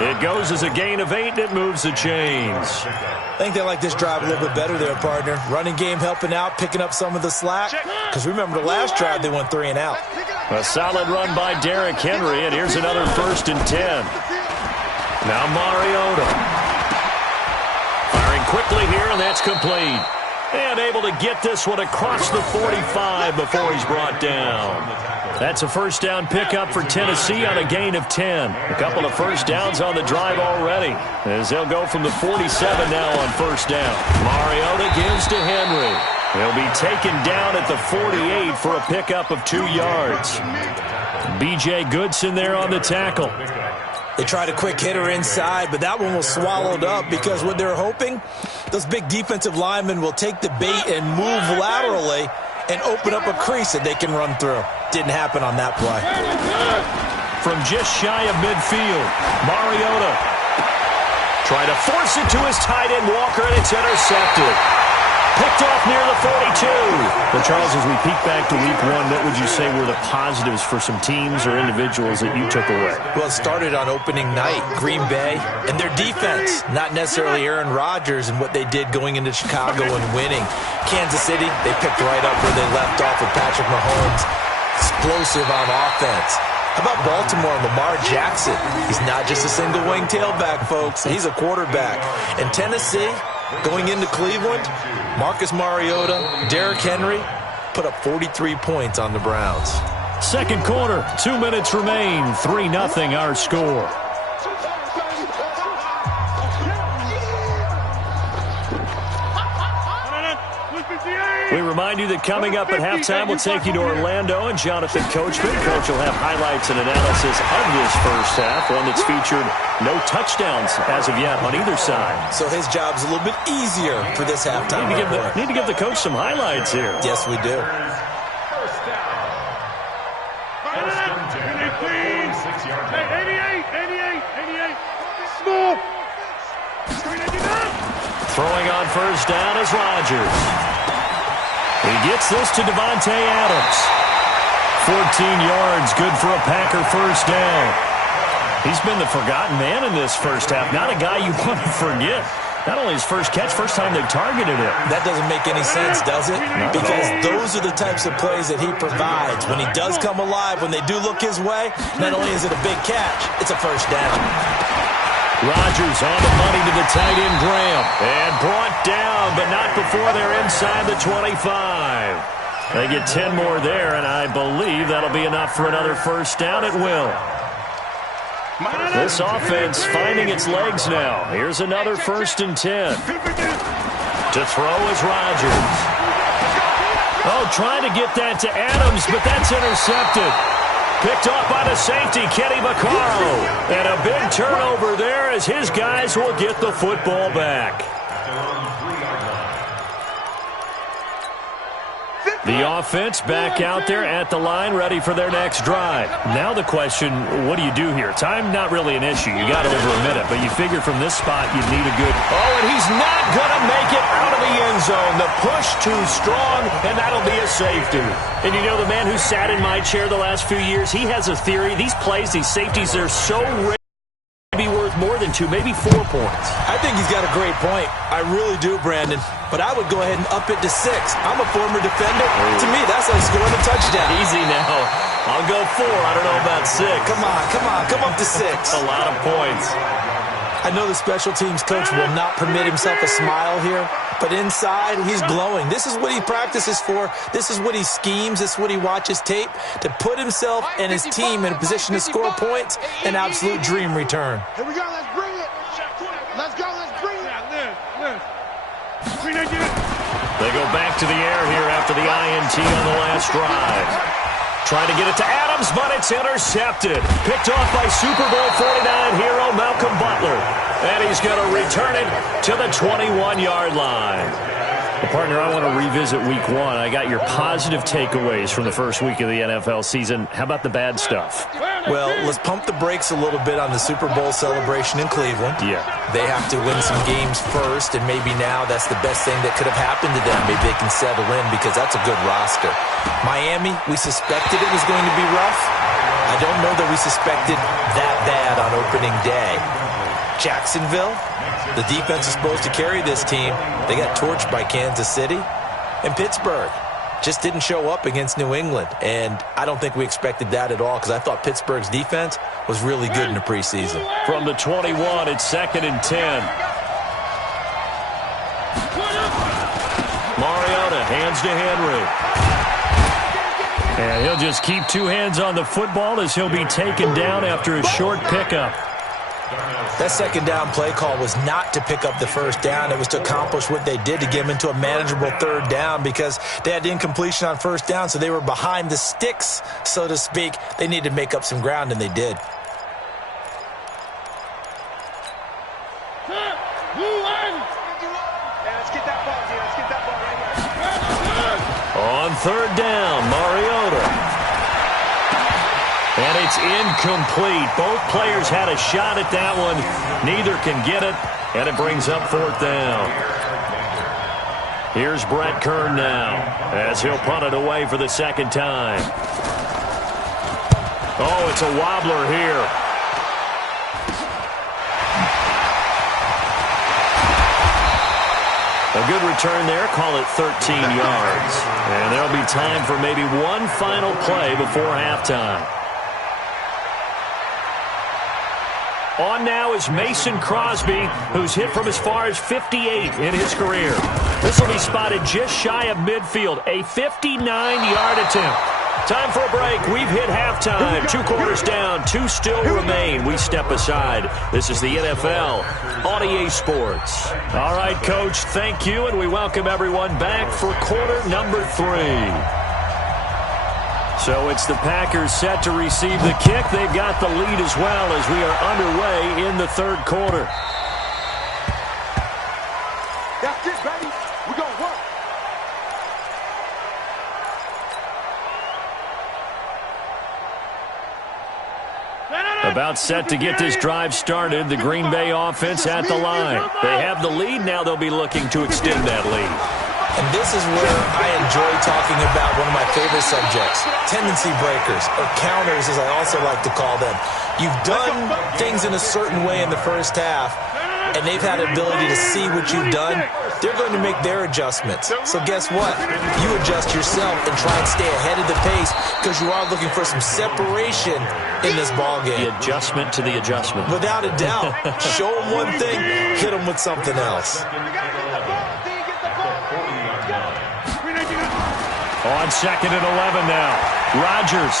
It goes as a gain of 8, and it moves the chains. I think they like this drive a little bit better there, partner. Running game helping out, picking up some of the slack. Because remember, the last drive, they went 3 and out. A solid run by Derrick Henry, and here's another 1st and 10. Now Mariota. Firing quickly here, and that's complete. And able to get this one across the 45 before he's brought down. That's a first down pickup for Tennessee on a gain of 10. A couple of first downs on the drive already, as they'll go from the 47 now on first down. Mariota gives to Henry. He'll be taken down at the 48 for a pickup of 2 yards. B.J. Goodson there on the tackle. They tried a quick hitter inside, but that one was swallowed up because what they're hoping, those big defensive linemen will take the bait and move laterally and open up a crease that they can run through. Didn't happen on that play. From just shy of midfield, Mariota trying to force it to his tight end, Walker, and it's intercepted. picked off near the 42. Well, Charles, as we peek back to week one, what would you say were the positives for some teams or individuals that you took away? Well, it started on opening night, Green Bay, and their defense, not necessarily Aaron Rodgers and what they did going into Chicago and winning. Kansas City, they picked right up where they left off with Patrick Mahomes. Explosive on offense. How about Baltimore and Lamar Jackson? He's not just a single-wing tailback, folks. He's a quarterback. And Tennessee, going into Cleveland, Marcus Mariota, Derrick Henry put up 43 points on the Browns. Second quarter, 2 minutes remain, 3-0 our score. We remind you that coming up at halftime, we'll take you to Orlando and Jonathan Coachman. Coach will have highlights and analysis of this first half, one that's featured no touchdowns as of yet on either side. So his job's a little bit easier for this halftime. Need to give the coach some highlights here. Yes, we do. First down. First and 10. 46-yard line. 88. Small. Throwing on first down is Rodgers. He gets this to Davante Adams. 14 yards, good for a Packer first down. He's been the forgotten man in this first half. Not a guy you want to forget. Not only his first catch, first time they've targeted him. That doesn't make any sense, does it? Because those are the types of plays that he provides. When he does come alive, when they do look his way, not only is it a big catch, it's a first down. Rodgers on the money to the tight end, Graham. And brought down, but not before they're inside the 25. They get 10 more there, and I believe that'll be enough for another first down. It will. This offense finding its legs now. Here's another 1st and 10. To throw is Rodgers. Oh, trying to get that to Adams, but that's intercepted. Picked off by the safety, Kenny Vaccaro. And a big turnover there as his guys will get the football back. The offense back out there at the line, ready for their next drive. Now the question, what do you do here? Time not really an issue. You got over a minute, but you figure from this spot you need a good... Oh, and he's not going to make it out of the end zone. The push too strong, and that'll be a safety. And you know, the man who sat in my chair the last few years, he has a theory. These plays, these safeties, they're so rare. Be worth more than 2, maybe 4 points. I think he's got a great point. I really do, Brandon. But I would go ahead and up it to 6. I'm a former defender. To me, that's like scoring a touchdown. Easy now. I'll go 4. I don't know about 6. Come on. Come up to 6. A lot of points. I know the special teams coach will not permit himself a smile here, but inside, he's glowing. This is what he practices for. This is what he schemes. This is what he watches tape. To put himself and his team in a position to score points, an absolute dream return. Here we go. Let's bring it. Let's go. Let's bring it. They go back to the air here after the INT on the last drive. Trying to get it to Adams, but it's intercepted. Picked off by Super Bowl 49 hero Malcolm Butler. And he's going to return it to the 21-yard line. Well, partner, I want to revisit week 1. I got your positive takeaways from the first week of the NFL season. How about the bad stuff? Well, let's pump the brakes a little bit on the Super Bowl celebration in Cleveland. Yeah. They have to win some games first, and maybe now that's the best thing that could have happened to them. Maybe they can settle in because that's a good roster. Miami, we suspected it was going to be rough. I don't know that we suspected that bad on opening day. Jacksonville, the defense is supposed to carry this team. They got torched by Kansas City. And Pittsburgh just didn't show up against New England. And I don't think we expected that at all because I thought Pittsburgh's defense was really good in the preseason. From the 21, it's 2nd and 10. Mariota hands to Henry. And he'll just keep 2 hands on the football as he'll be taken down after a short pickup. That second down play call was not to pick up the first down. It was to accomplish what they did to get them into a manageable 3rd down because they had incompletion on first down, so they were behind the sticks, so to speak. They needed to make up some ground, and they did. On 3rd down, Mariota. And it's incomplete. Both players had a shot at that one. Neither can get it, and it brings up 4th down. Here's Brett Kern now as he'll punt it away for the second time. Oh, it's a wobbler here. A good return there. Call it 13 yards. And there'll be time for maybe one final play before halftime. On now is Mason Crosby, who's hit from as far as 58 in his career. This will be spotted just shy of midfield. A 59-yard attempt. Time for a break. We've hit halftime. 2 quarters down. 2 still remain. We step aside. This is the NFL on EA Sports. All right, Coach, thank you, and we welcome everyone back for quarter number 3. So it's the Packers set to receive the kick. They've got the lead as well as we are underway in the third quarter. That's it, baby. We're going to work. About set to get this drive started. The Green Bay offense at the line. They have the lead. Now they'll be looking to extend that lead. And this is where I enjoy talking about one of my favorite subjects, tendency breakers, or counters as I also like to call them. You've done things in a certain way in the first half, and they've had the ability to see what you've done. They're going to make their adjustments. So guess what? You adjust yourself and try and stay ahead of the pace because you are looking for some separation in this ballgame. The adjustment to the adjustment. Without a doubt. Show them one thing, hit them with something else. On 2nd and 11 now. Rodgers.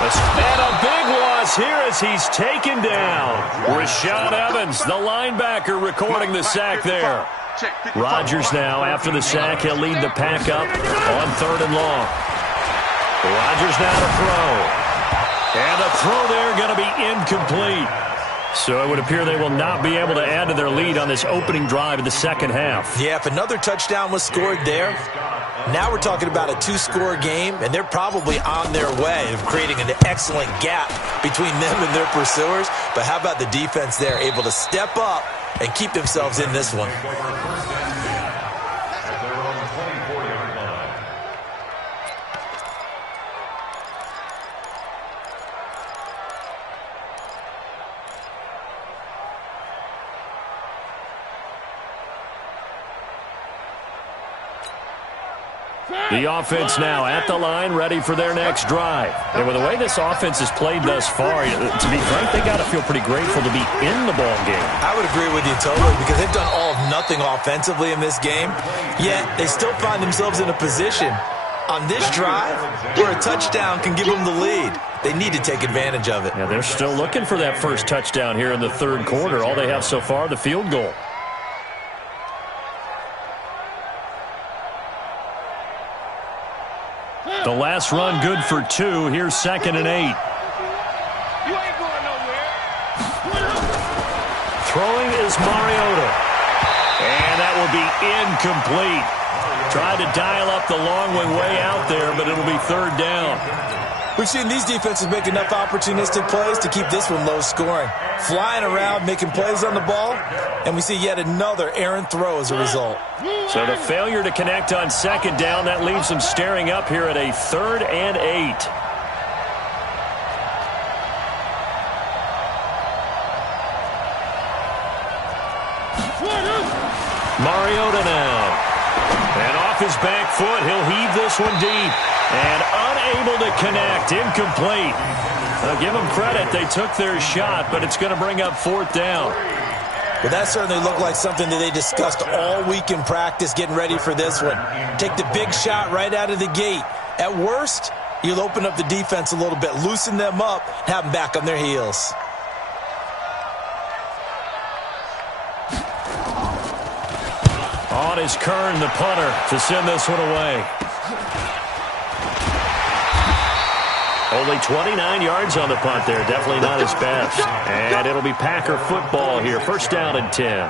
And a big loss here as he's taken down. Rashaan Evans, the linebacker, recording the sack there. Rodgers now, after the sack, he'll lead the pack up on 3rd and long. Rodgers now to throw. And the throw there going to be incomplete. So it would appear they will not be able to add to their lead on this opening drive of the second half. Yeah, if another touchdown was scored there, now we're talking about a 2-score game, and they're probably on their way of creating an excellent gap between them and their pursuers. But how about the defense there, able to step up and keep themselves in this one? The offense now at the line, ready for their next drive. And with the way this offense has played thus far, to be frank, they got to feel pretty grateful to be in the ball game. I would agree with you totally because they've done all of nothing offensively in this game, yet they still find themselves in a position on this drive where a touchdown can give them the lead. They need to take advantage of it. Yeah, they're still looking for that first touchdown here in the third quarter. All they have so far, the field goal. The last run good for 2. Here's 2nd and 8. You ain't going nowhere. Throwing is Mariota. And that will be incomplete. Tried to dial up the long way out there, but it'll be 3rd down. We've seen these defenses make enough opportunistic plays to keep this one low scoring. Flying around, making plays on the ball, and we see yet another errant throw as a result. So the failure to connect on 2nd down, that leaves them staring up here at a 3rd and 8. Mariota now. And off his back foot, he'll heave this one deep. And unable to connect, incomplete. Give them credit, they took their shot, but it's going to bring up 4th down. Well, that certainly looked like something that they discussed all week in practice getting ready for this one. Take the big shot right out of the gate. At worst, you'll open up the defense a little bit, loosen them up, have them back on their heels. On is Kern, the punter, to send this one away. Only 29 yards on the punt there. Definitely not his best. And it'll be Packer football here. 1st down and 10.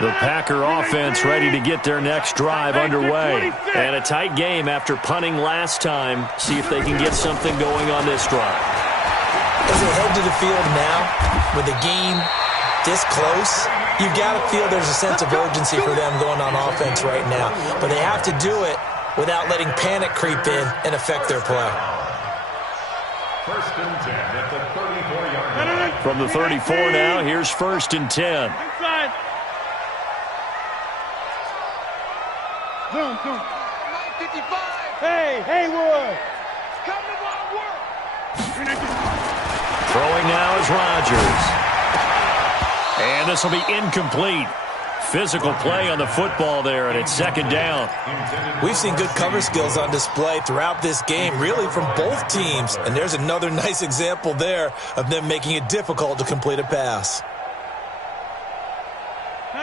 The Packer offense ready to get their next drive underway. And a tight game after punting last time. See if they can get something going on this drive. As they head to the field now with the game this close, you've got to feel there's a sense of urgency for them going on offense right now. But they have to do it without letting panic creep in and affect their play. First and 10 at the 34-yard line. From the 34 now, here's first and 10. Inside. Zoom. 55. Hey, Haywood. Come to my work. Throwing now is Rodgers. And this will be incomplete. Physical play on the football there, and it's second down. We've seen good cover skills on display throughout this game, really from both teams. And there's another nice example there of them making it difficult to complete a pass.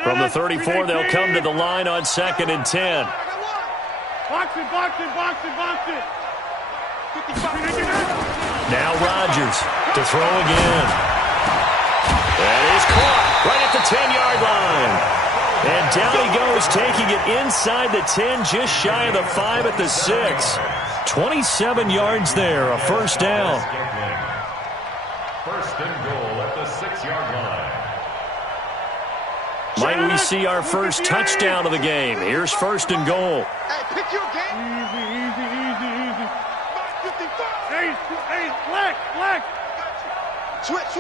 From the 34, they'll come to the line on second and 10. Box it. Now Rodgers to throw again. That is caught right at the 10-yard line. And down he goes, taking it inside the 10, just shy of the 5 at the 6. 27 yards there, a first down. First and goal at the 6-yard line. Might we see our first touchdown of the game? Here's first and goal. Hey, pick your game. Easy. 55. Hey, black. Switch.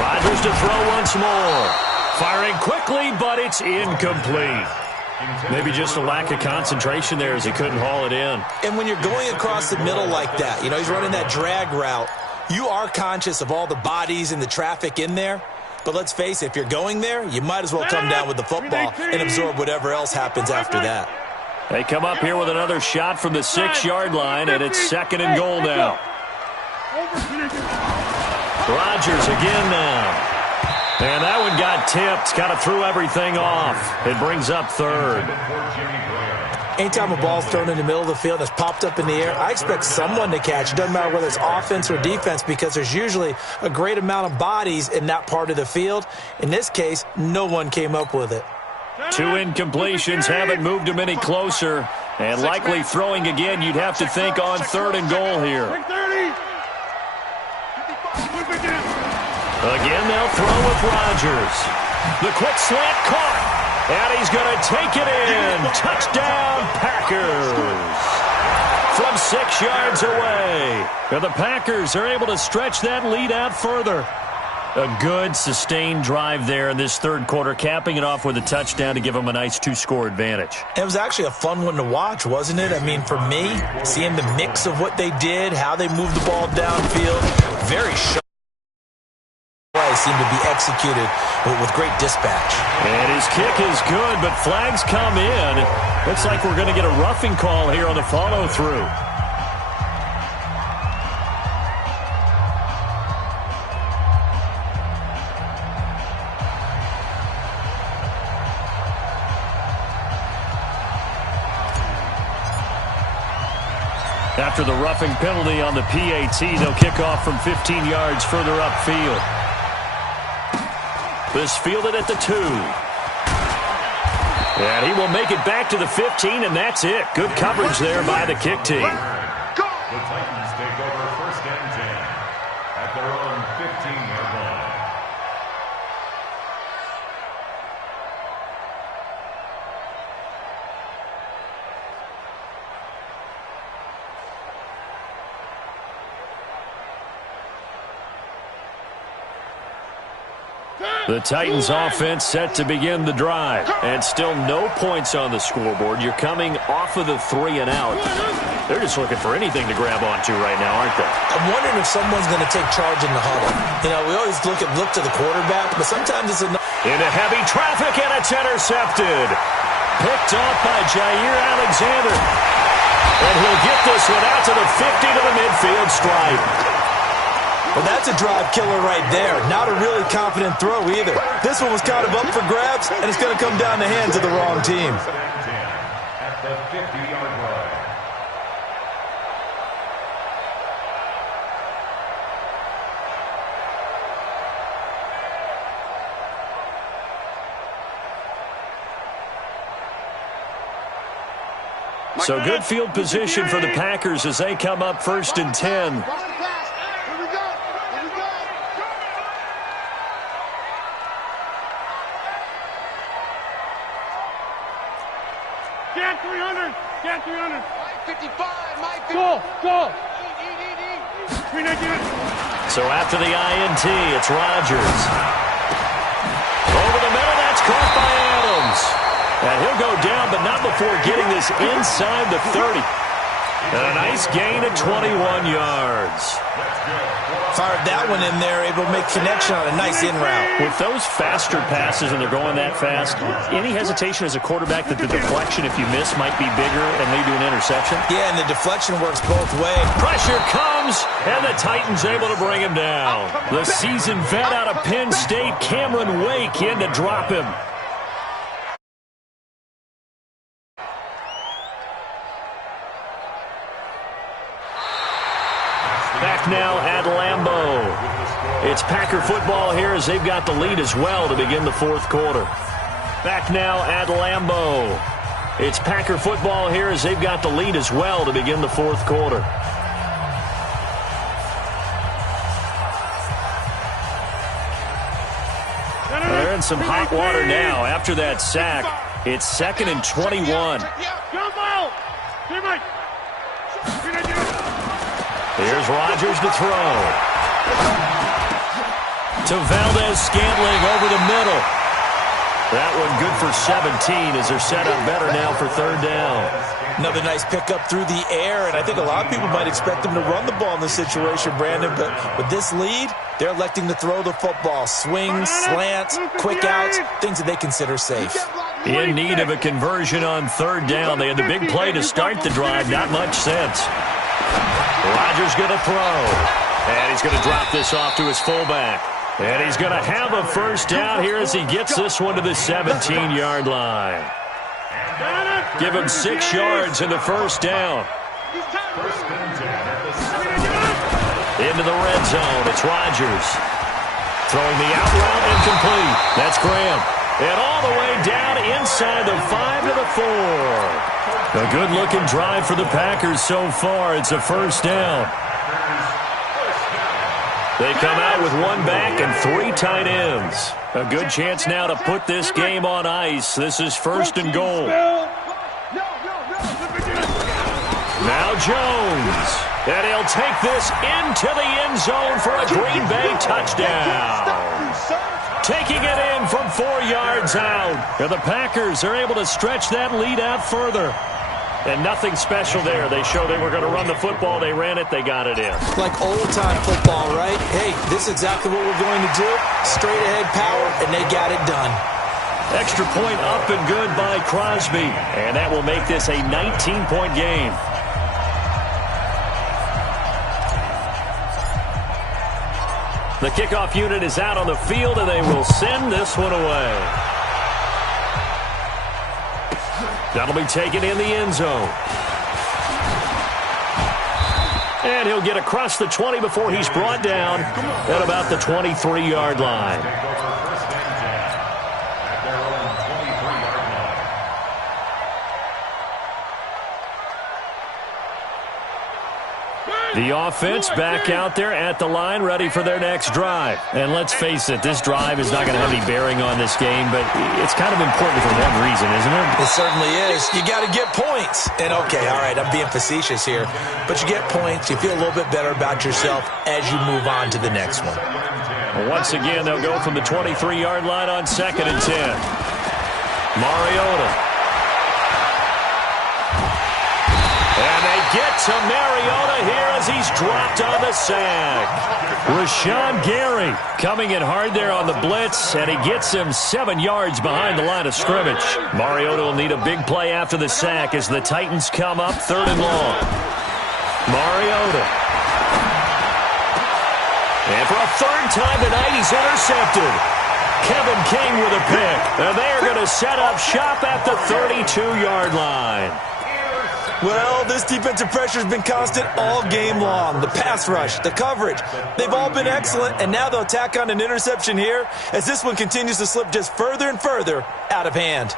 Rodgers to throw once more. Firing quickly, but it's incomplete. Maybe just a lack of concentration there as he couldn't haul it in. And when you're going across the middle like that, he's running that drag route, you are conscious of all the bodies and the traffic in there. But let's face it, if you're going there, you might as well come down with the football and absorb whatever else happens after that. They come up here with another shot from the 6-yard line, and it's second and goal now. Rodgers again now. And that one got tipped. Kind of threw everything off. It brings up third. Anytime a ball's thrown in the middle of the field that's popped up in the air, I expect someone to catch. It doesn't matter whether it's offense or defense because there's usually a great amount of bodies in that part of the field. In this case, no one came up with it. 2 incompletions haven't moved him any closer. And likely throwing again, you'd have to think on third and goal here. Again, they'll throw with Rodgers. The quick slant caught. And he's going to take it in. Touchdown, Packers. From 6 yards away. And the Packers are able to stretch that lead out further. A good, sustained drive there in this third quarter, capping it off with a touchdown to give them a nice 2-score advantage. It was actually a fun one to watch, wasn't it? I mean, for me, seeing the mix of what they did, how they moved the ball downfield, very sharp. Seemed to be executed with great dispatch. And his kick is good, but flags come in. Looks like we're going to get a roughing call here on the follow-through. After the roughing penalty on the PAT, they'll kick off from 15 yards further upfield. This fielded at the 2. And he will make it back to the 15, and that's it. Good coverage there by the kick team. The Titans take over first and 10 at their own 15-yard line. The Titans offense set to begin the drive. And still no points on the scoreboard. You're coming off of the 3 and out. They're just looking for anything to grab onto right now, aren't they? I'm wondering if someone's going to take charge in the huddle. We always look to the quarterback, but sometimes it's enough. Into heavy traffic, and it's intercepted. Picked off by Jair Alexander. And he'll get this one out to the 50 to the midfield stripe. Well, that's a drive killer right there. Not a really confident throw either. This one was kind of up for grabs, and it's going to come down the hands of the wrong team. At the 50-yard line. So good field position for the Packers as they come up first and 10. Get 300. Get 300. 55, my 50. Go. Eat. So after the INT, it's Rodgers. Over the middle, that's caught by Adams. And he'll go down, but not before getting this inside the 30. And a nice gain of 21 yards. Fired that one in there, able to make connection on a nice in route. With those faster passes and they're going that fast, any hesitation as a quarterback that the deflection, if you miss, might be bigger and lead to an interception? Yeah, and the deflection works both ways. Pressure comes, and the Titans able to bring him down. The seasoned vet out of Penn State, Cameron Wake, in to drop him. Back now at Lambeau. It's Packer football here as they've got the lead as well to begin the fourth quarter. Back now at Lambeau. It's Packer football here as they've got the lead as well to begin the fourth quarter. They're in some hot water now after that sack. It's 2nd and 21. Here's Rodgers to throw. To Valdez-Scantling over the middle. That one good for 17 as they're set up better now for third down. Another nice pickup through the air, and I think a lot of people might expect them to run the ball in this situation, Brandon, but with this lead, they're electing to throw the football. Swings, slants, quick outs, things that they consider safe. In need of a conversion on third down. They had the big play to start the drive. Not much sense. Rodgers going to throw. And he's going to drop this off to his fullback. And he's going to have a first down here as he gets this one to the 17-yard line. Give him 6 yards in the first down. Into the red zone. It's Rodgers. Throwing the out route incomplete. That's Graham. And all the way down inside the 5 to the 4. A good-looking drive for the Packers so far. It's a first down. They come out with one back and 3 tight ends. A good chance now to put this game on ice. This is 1st and goal. Now Jones. And he'll take this into the end zone for a Green Bay touchdown. Taking it in from 4 yards out. And the Packers are able to stretch that lead out further. And nothing special there. They showed they were going to run the football. They ran it. They got it in. Like old-time football, right? Hey, this is exactly what we're going to do. Straight-ahead power, and they got it done. Extra point up and good by Crosby. And that will make this a 19-point game. The kickoff unit is out on the field, and they will send this one away. That'll be taken in the end zone. And he'll get across the 20 before he's brought down at about the 23-yard line. The offense back out there at the line, ready for their next drive. And let's face it, this drive is not going to have any bearing on this game, but it's kind of important for one reason, isn't it? It certainly is. You got to get points. And, okay, all right, I'm being facetious here. But you get points, you feel a little bit better about yourself as you move on to the next one. Once again, they'll go from the 23-yard line on 2nd and 10. Mariota. And they get to Mariota here as he's dropped on the sack. Rashawn Gary coming in hard there on the blitz, and he gets him 7 yards behind the line of scrimmage. Mariota will need a big play after the sack as the Titans come up 3rd and long. Mariota. And for a 3rd time tonight, he's intercepted. Kevin King with a pick. And they are going to set up shop at the 32-yard line. Well, this defensive pressure has been constant all game long. The pass rush, the coverage, they've all been excellent, and now they'll tack on an interception here as this one continues to slip just further and further out of hand.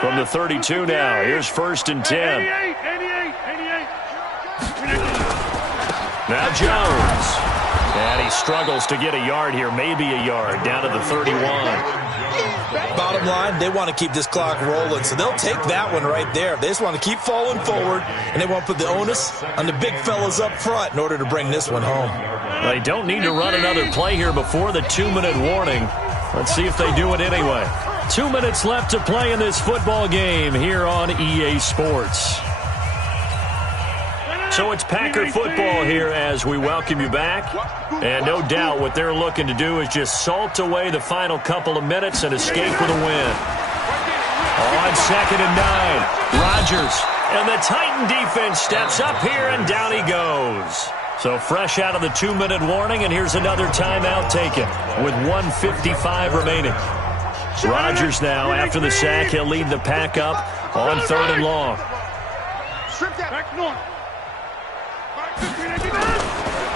From the 32 now, here's 1st and 10. 88. Now Jones. And he struggles to get a yard here, maybe a yard, down to the 31. Bottom line, they want to keep this clock rolling, so they'll take that one right there. They just want to keep falling forward, and they want to put the onus on the big fellas up front in order to bring this one home. They don't need to run another play here before the 2-minute warning. Let's see if they do it anyway. 2 minutes left to play in this football game here on EA Sports. So it's Packer football here as we welcome you back. And no doubt what they're looking to do is just salt away the final couple of minutes and escape with a win. On 2nd and 9, Rodgers. And the Titan defense steps up here, and down he goes. So fresh out of the 2-minute warning, and here's another timeout taken with 1:55 remaining. Rodgers now, after the sack, he'll lead the pack up on 3rd and long.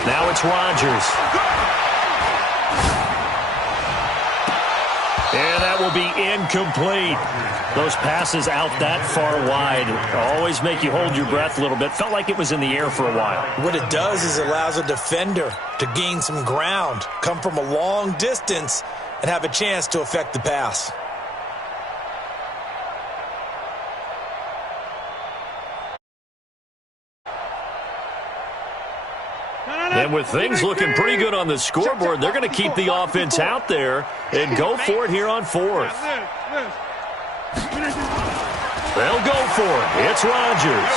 Now it's Rodgers. And that will be incomplete. Those passes out that far wide always make you hold your breath a little bit. Felt like it was in the air for a while. What it does is it allows a defender to gain some ground, come from a long distance, and have a chance to affect the pass. And with things looking pretty good on the scoreboard, they're going to keep the offense out there and go for it here on 4th. They'll go for it. It's Rodgers.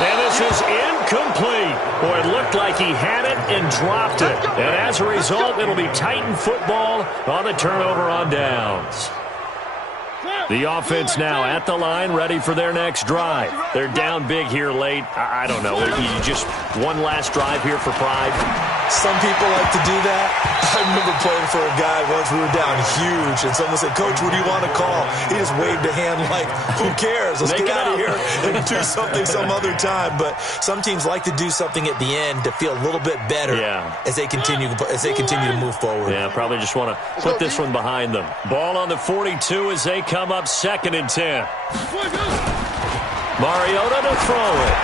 And this is incomplete. Boy, it looked like he had it and dropped it. And as a result, it'll be Titan football on the turnover on downs. The offense now at the line, ready for their next drive. They're down big here late. I don't know. You just one last drive here for pride. Some people like to do that. I remember playing for a guy once. We were down huge, and someone said, "Coach, what do you want to call?" He just waved a hand like, "Who cares? Let's get out of here and do something some other time." But some teams like to do something at the end to feel a little bit better as they continue to move forward. Yeah, probably just want to put this one behind them. Ball on the 42 as they come up 2nd and 10. Mariota to throw it.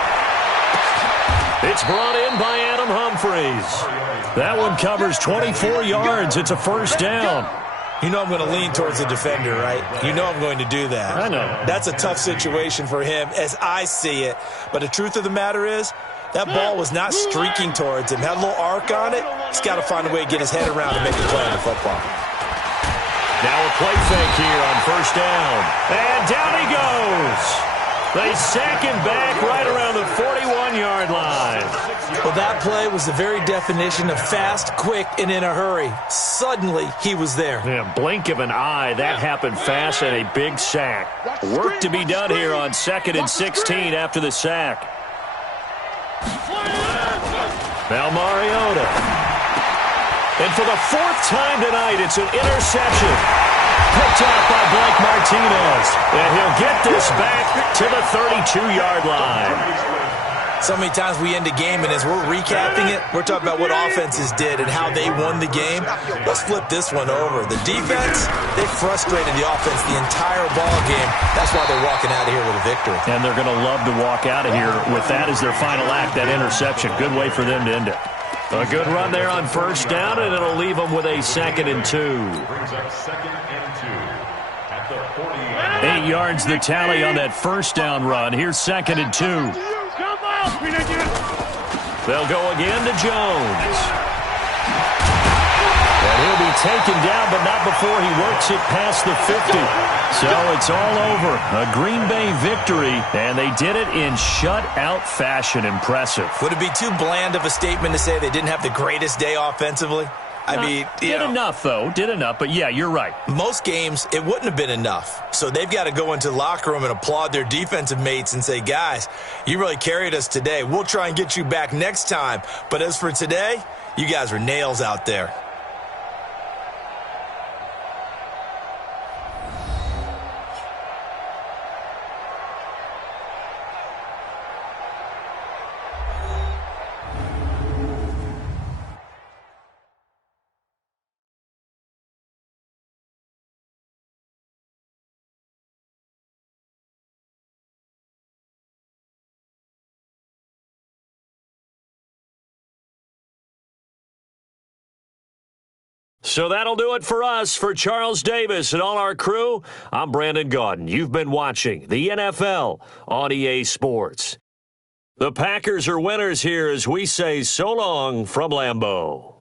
It's brought in by Adam Humphries. That one covers 24 yards. It's a 1st down. You know I'm going to lean towards the defender, right? You know I'm going to do that. I know. That's a tough situation for him as I see it. But the truth of the matter is, that ball was not streaking towards him. Had a little arc on it. He's got to find a way to get his head around and make a play on the football. Now a play fake here on 1st down. And down he goes. They sack him back right around the 41-yard line. Well, that play was the very definition of fast, quick, and in a hurry. Suddenly, he was there. Yeah, blink of an eye. That happened fast and a big sack. Work to be done here on 2nd and 16 after the sack. Now Mariota. And for the 4th time tonight, it's an interception. Picked out by Blake Martinez. And he'll get this back to the 32-yard line. So many times we end a game, and as we're recapping it, we're talking about what offenses did and how they won the game. Let's flip this one over. The defense, they frustrated the offense the entire ball game. That's why they're walking out of here with a victory. And they're going to love to walk out of here with that as their final act, that interception. Good way for them to end it. A good run there on 1st down, and it'll leave them with a 2nd and 2. Brings up 2nd and 2 at the 40. 8 yards the tally on that 1st down run. Here's 2nd and 2. They'll go again to Jones. And he'll be taken down, but not before he works it past the 50. So it's all over. A Green Bay victory, and they did it in shutout fashion. Impressive. Would it be too bland of a statement to say they didn't have the greatest day offensively? I mean, did enough, though. Did enough, but yeah, you're right. Most games, it wouldn't have been enough. So they've got to go into the locker room and applaud their defensive mates and say, guys, you really carried us today. We'll try and get you back next time. But as for today, you guys were nails out there. So that'll do it for us. For Charles Davis and all our crew, I'm Brandon Gaudin. You've been watching the NFL on EA Sports. The Packers are winners here as we say so long from Lambeau.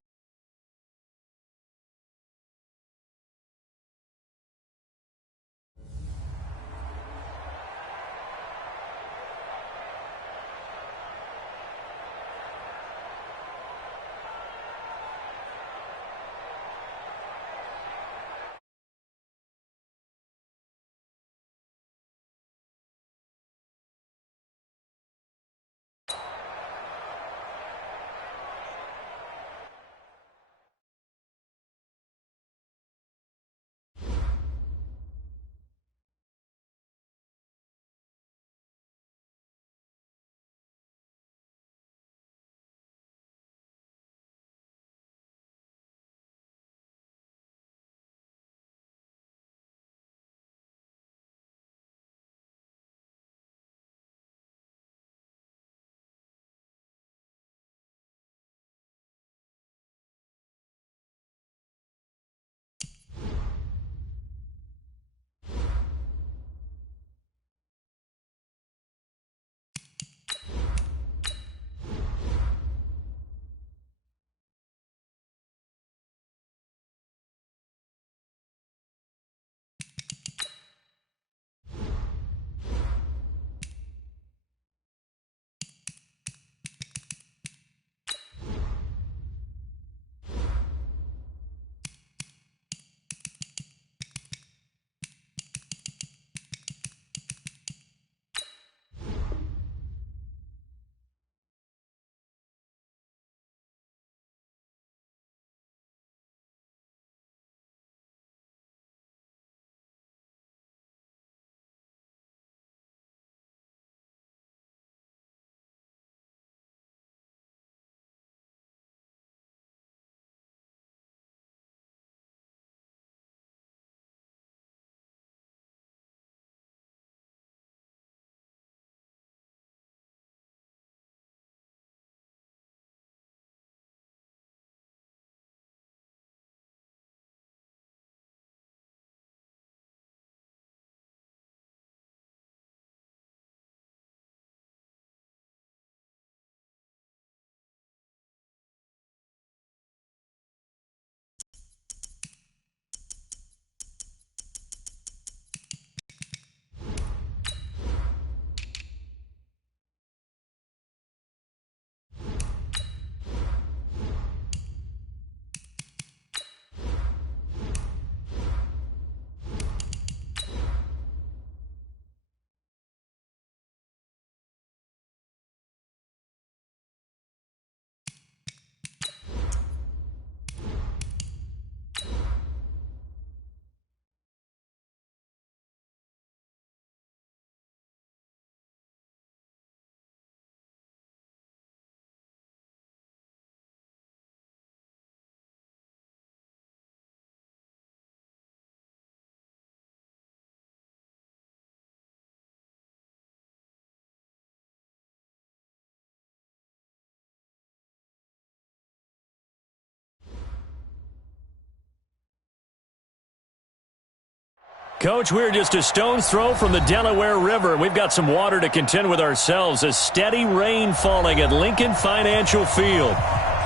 Coach, we're just a stone's throw from the Delaware River. We've got some water to contend with ourselves. A steady rain falling at Lincoln Financial Field.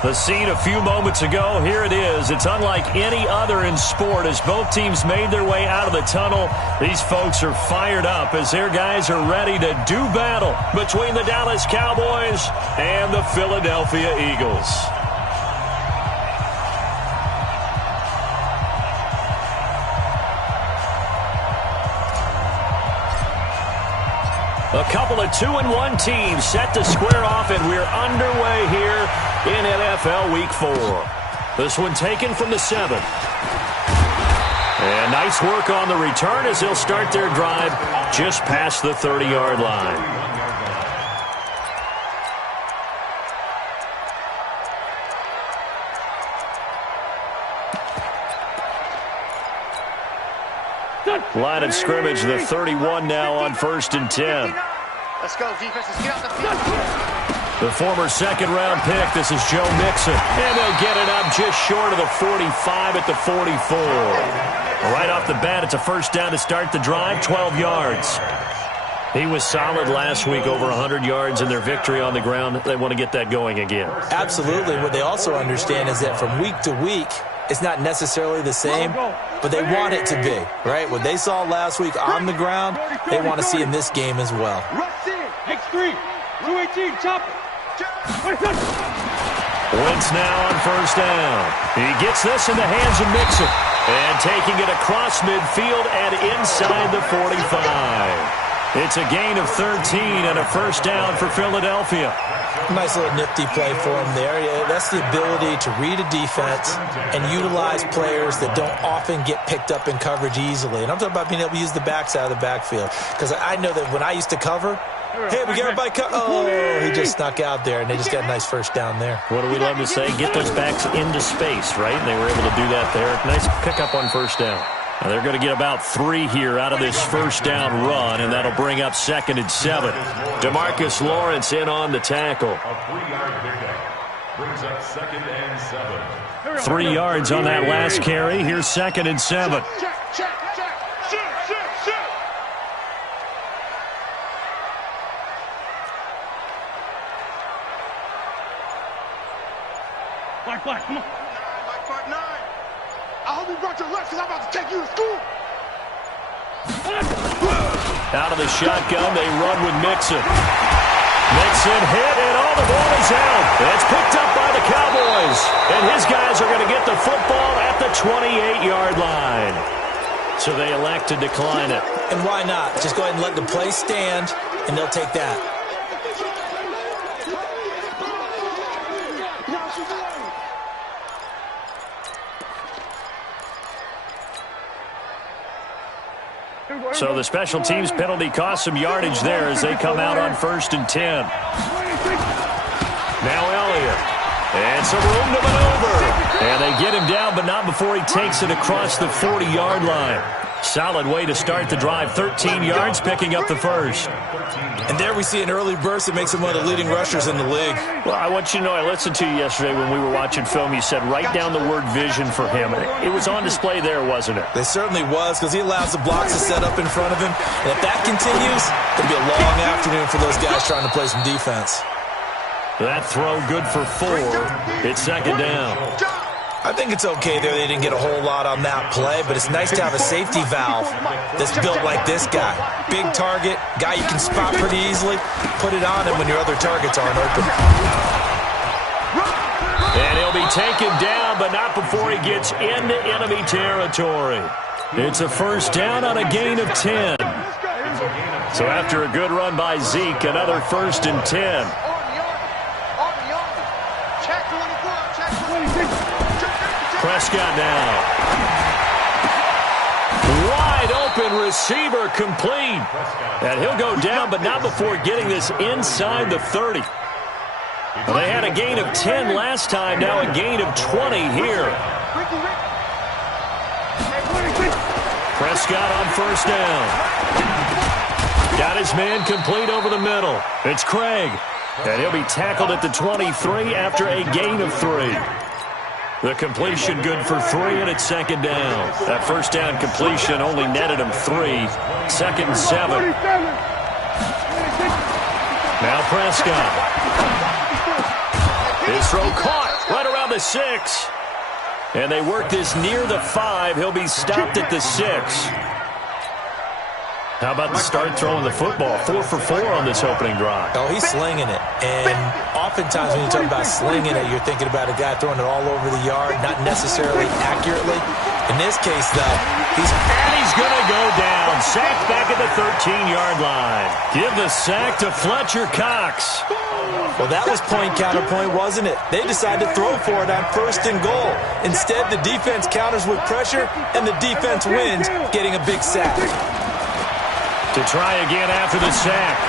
The scene a few moments ago, here it is. It's unlike any other in sport as both teams made their way out of the tunnel. These folks are fired up as their guys are ready to do battle between the Dallas Cowboys and the Philadelphia Eagles. A couple of 2-1 teams set to square off, and we're underway here in NFL Week 4. This one taken from the 7. And nice work on the return as they'll start their drive just past the 30-yard line. Line of scrimmage, the 31 now on 1st and 10. Let's go, defenses. Get out the field. The former second-round pick, this is Joe Mixon. And they'll get it up just short of the 45 at the 44. Right off the bat, it's a first down to start the drive, 12 yards. He was solid last week, over 100 yards in their victory on the ground. They want to get that going again. Absolutely. What they also understand is that from week to week, it's not necessarily the same, but they want it to be, right? What they saw last week on the ground, they want to see in this game as well. X3, 218, chop. Wentz now on first down. He gets this in the hands of Mixon. And taking it across midfield and inside the 45. It's a gain of 13 and a first down for Philadelphia. Nice little nifty play for him there. Yeah, that's the ability to read a defense and utilize players that don't often get picked up in coverage easily. And I'm talking about being able to use the backside of the backfield. Because I know that when I used to cover, hey, we got everybody he just snuck out there, and they just got a nice first down there. What do we love to say? Get those backs into space, right? And they were able to do that there. Nice pickup on first down. Now they're going to get about 3 here out of this first down run, and that'll bring up 2nd and 7. DeMarcus Lawrence in on the tackle. A 3-yard pickup brings up 2nd and 7. 3 yards on that last carry. Here's 2nd and 7. Black, come on. Black 9. I hope you brought your lunch because I'm about to take you to school. Out of the shotgun, they run with Mixon. Mixon hit, and all the ball is out. It's picked up by the Cowboys. And his guys are going to get the football at the 28-yard line. So they elect to decline it. And why not? Just go ahead and let the play stand, and they'll take that. So the special teams penalty cost some yardage there as they come out on 1st and 10. Now Elliott. And some room to maneuver. And they get him down, but not before he takes it across the 40-yard line. Solid way to start the drive. 13 yards, picking up the first. And there we see an early burst that makes him one of the leading rushers in the league. Well, I want you to know, I listened to you yesterday when we were watching film. You said write down the word vision for him. It was on display there, wasn't it? It certainly was, because he allows the blocks to set up in front of him. And if that continues, it'll be a long afternoon for those guys trying to play some defense. That throw good for 4. It's 2nd down. I think it's okay there. They didn't get a whole lot on that play, but it's nice to have a safety valve that's built like this guy. Big target, guy you can spot pretty easily. Put it on him when your other targets aren't open. And he'll be taken down, but not before he gets into enemy territory. It's a first down on a gain of 10. So after a good run by Zeke, another 1st and 10. Prescott now. Wide open receiver complete. And he'll go down, but not before getting this inside the 30. Well, they had a gain of 10 last time, now a gain of 20 here. Prescott on first down. Got his man complete over the middle. It's Craig. And he'll be tackled at the 23 after a gain of 3. The completion good for 3, and it's 2nd down. That first down completion only netted him 3. 2nd and 7. Now Prescott. His throw caught right around the 6. And they work this near the 5. He'll be stopped at the 6. How about the start throwing the football? 4 for 4 on this opening drive. Oh, he's slinging it. And oftentimes when you talk about slinging it, you're thinking about a guy throwing it all over the yard, not necessarily accurately. In this case, though, he's going to go down. Sacked back at the 13-yard line. Give the sack to Fletcher Cox. Well, that was point counterpoint, wasn't it? They decided to throw for it on 1st and goal. Instead, the defense counters with pressure, and the defense wins, getting a big sack. To try again after the sack.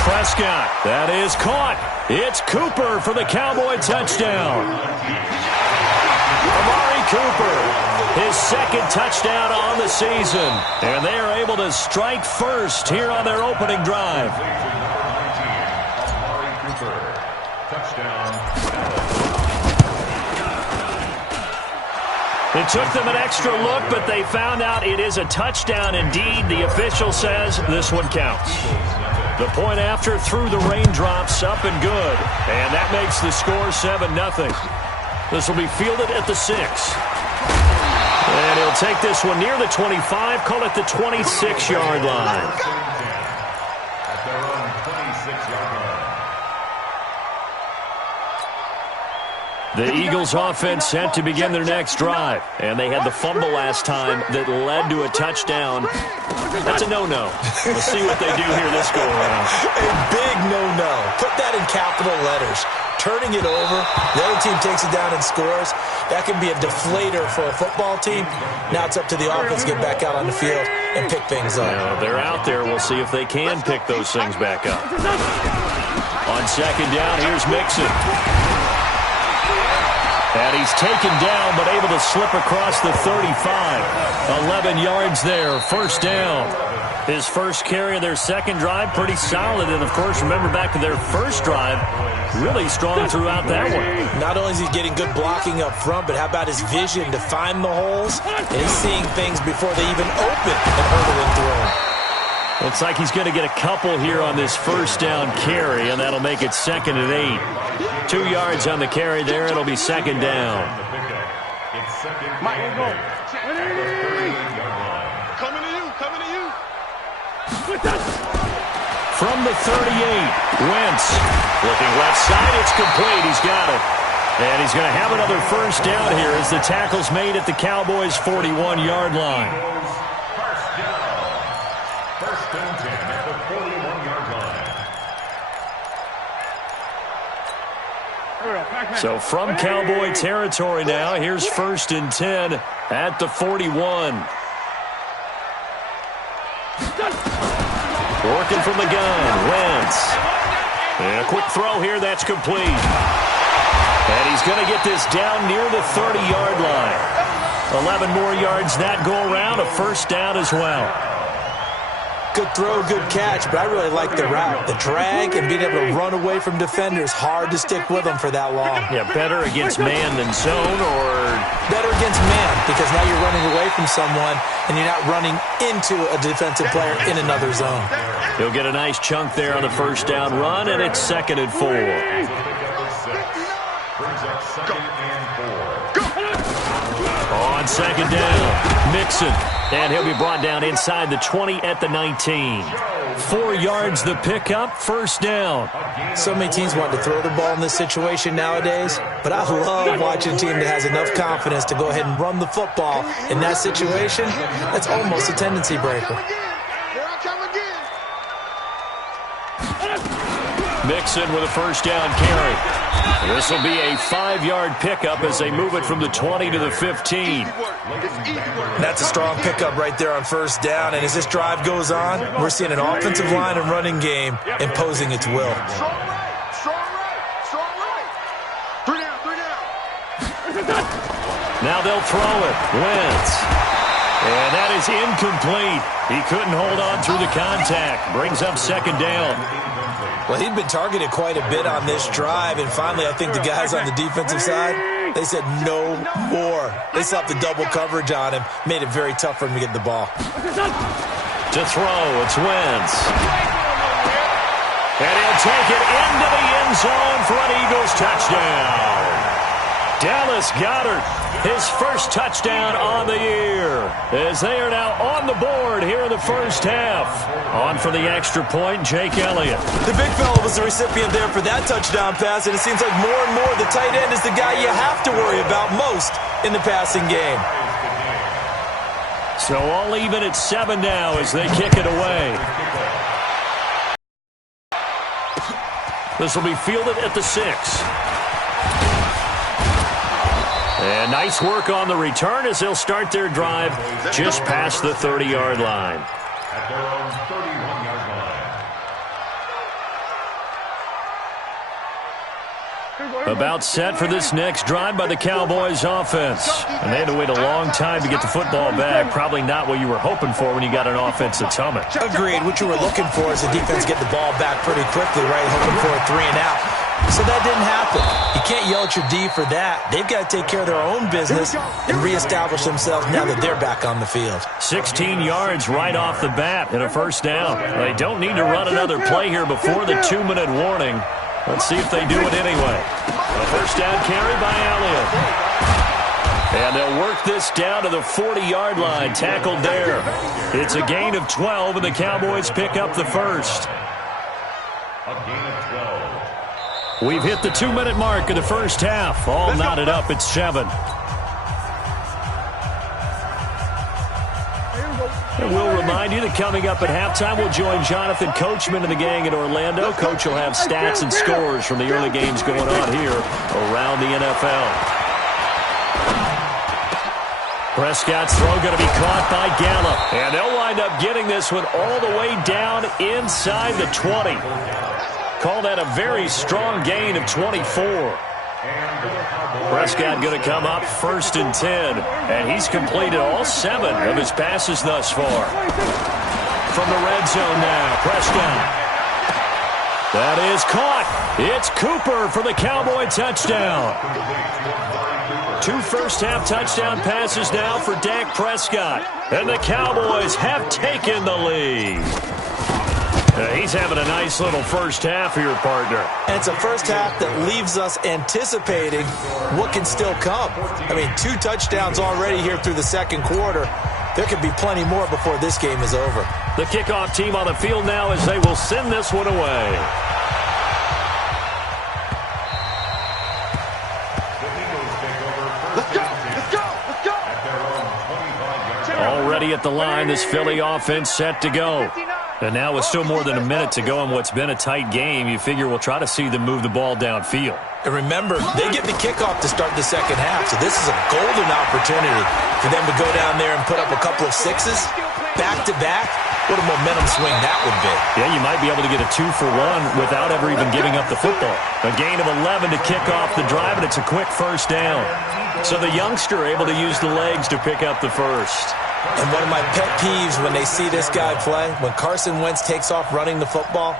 Prescott. That is caught. It's Cooper for the Cowboy touchdown. Amari Cooper. His 2nd touchdown on the season. And they are able to strike first here on their opening drive. Touchdown. It took them an extra look, but they found out it is a touchdown indeed. The official says this one counts. The point after through the raindrops, up and good. And that makes the score 7-0. This will be fielded at the 6. And he'll take this one near the 25, call it the 26-yard line. At their own 26-yard line. The Eagles offense set to begin their next drive. And they had the fumble last time that led to a touchdown. That's a no-no. We'll see what they do here this go-around. A big no-no. Put that in capital letters. Turning it over, the other team takes it down and scores. That can be a deflator for a football team. Now it's up to the offense to get back out on the field and pick things up. Now, they're out there. We'll see if they can pick those things back up. On second down, here's Mixon. And he's taken down, but able to slip across the 35. 11 yards there, first down. His first carry of their second drive, pretty solid. And, of course, remember back to their first drive, really strong throughout that one. Not only is he getting good blocking up front, but how about his vision to find the holes? And he's seeing things before they even open and hurdling through them. Looks like he's going to get a couple here on this first down carry, and that'll make it 2nd and 8. 2 yards on the carry there. It'll be second down. It's second down. Coming to you, coming to you. From the 38, Wentz. Looking left side, it's complete. He's got it. And he's going to have another first down here as the tackle's made at the Cowboys' 41-yard line. First and 10 at the 41-yard line. So from Cowboy territory now, here's 1st and 10 at the 41. Working from the gun, Wentz. And a quick throw here, that's complete. And he's going to get this down near the 30-yard line. 11 more yards that go around, a first down as well. Good throw, good catch, but I really like the route. The drag and being able to run away from defenders, hard to stick with them for that long. Yeah, better against man than zone, or better against man, because now you're running away from someone and you're not running into a defensive player in another zone. He'll get a nice chunk there on the first down run, and it's 2nd and 4. Brings up 2nd and 4. On second down, Mixon. And he'll be brought down inside the 20 at the 19. 4 yards the pickup, first down. So many teams want to throw the ball in this situation nowadays, but I love watching a team that has enough confidence to go ahead and run the football. In that situation, that's almost a tendency breaker. Mixon with a first down carry. This will be a 5-yard pickup as they move it from the 20 to the 15. That's a strong pickup right there on first down. And as this drive goes on, we're seeing an offensive line and running game imposing its will. Strong right, strong right, strong right. 3 down. Now they'll throw it. Wentz. And that is incomplete. He couldn't hold on through the contact. Brings up second down. Well, he'd been targeted quite a bit on this drive, and finally I think the guys on the defensive side, they said no more. They slapped the double coverage on him, made it very tough for him to get the ball. To throw, it's Wentz. And he'll take it into the end zone for an Eagles touchdown. Dallas Goedert, his first touchdown on the year, as they are now on the board here in the first half. On for the extra point, Jake Elliott. The big fella was the recipient there for that touchdown pass, and it seems like more and more the tight end is the guy you have to worry about most in the passing game. So all even at 7 now as they kick it away. This will be fielded at the 6. And nice work on the return as they'll start their drive just past the 30-yard line. At their own 31-yard line. About set for this next drive by the Cowboys offense. And they had to wait a long time to get the football back. Probably not what you were hoping for when you got an offense that's humming. Agreed. What you were looking for is the defense get the ball back pretty quickly, right? Hoping for a 3 and out. So that didn't happen. You can't yell at your D for that. They've got to take care of their own business and reestablish themselves now that they're back on the field. 16 yards right off the bat and a first down. They don't need to run another play here before the 2-minute warning. Let's see if they do it anyway. A first down carry by Elliott. And they'll work this down to the 40-yard line, tackled there. It's a gain of 12, and the Cowboys pick up the first. A gain of 12. We've hit the 2-minute mark of the first half. All knotted up at 7. And we'll remind you that coming up at halftime, we'll join Jonathan Coachman and the gang in Orlando. Coach will have stats and scores from the early games going on here around the NFL. Prescott's throw going to be caught by Gallup. And they'll wind up getting this one all the way down inside the 20. Call that a very strong gain of 24. Prescott going to come up 1st and 10. And he's completed all 7 of his passes thus far. From the red zone now, Prescott. That is caught. It's Cooper for the Cowboy touchdown. 2 first-half touchdown passes now for Dak Prescott. And the Cowboys have taken the lead. He's having a nice little first half here, partner. And it's a first half that leaves us anticipating what can still come. I mean, 2 touchdowns already here through the second quarter. There could be plenty more before this game is over. The kickoff team on the field now as they will send this one away. Already at the line, this Philly offense set to go. And now with still more than a minute to go in what's been a tight game, you figure we'll try to see them move the ball downfield. And remember, they get the kickoff to start the second half, so this is a golden opportunity for them to go down there and put up a couple of 6s back-to-back. What a momentum swing that would be. Yeah, you might be able to get a 2-for-1 without ever even giving up the football. A gain of 11 to kick off the drive, and it's a quick first down. So the youngster able to use the legs to pick up the first. And one of my pet peeves when they see this guy play, when Carson Wentz takes off running the football,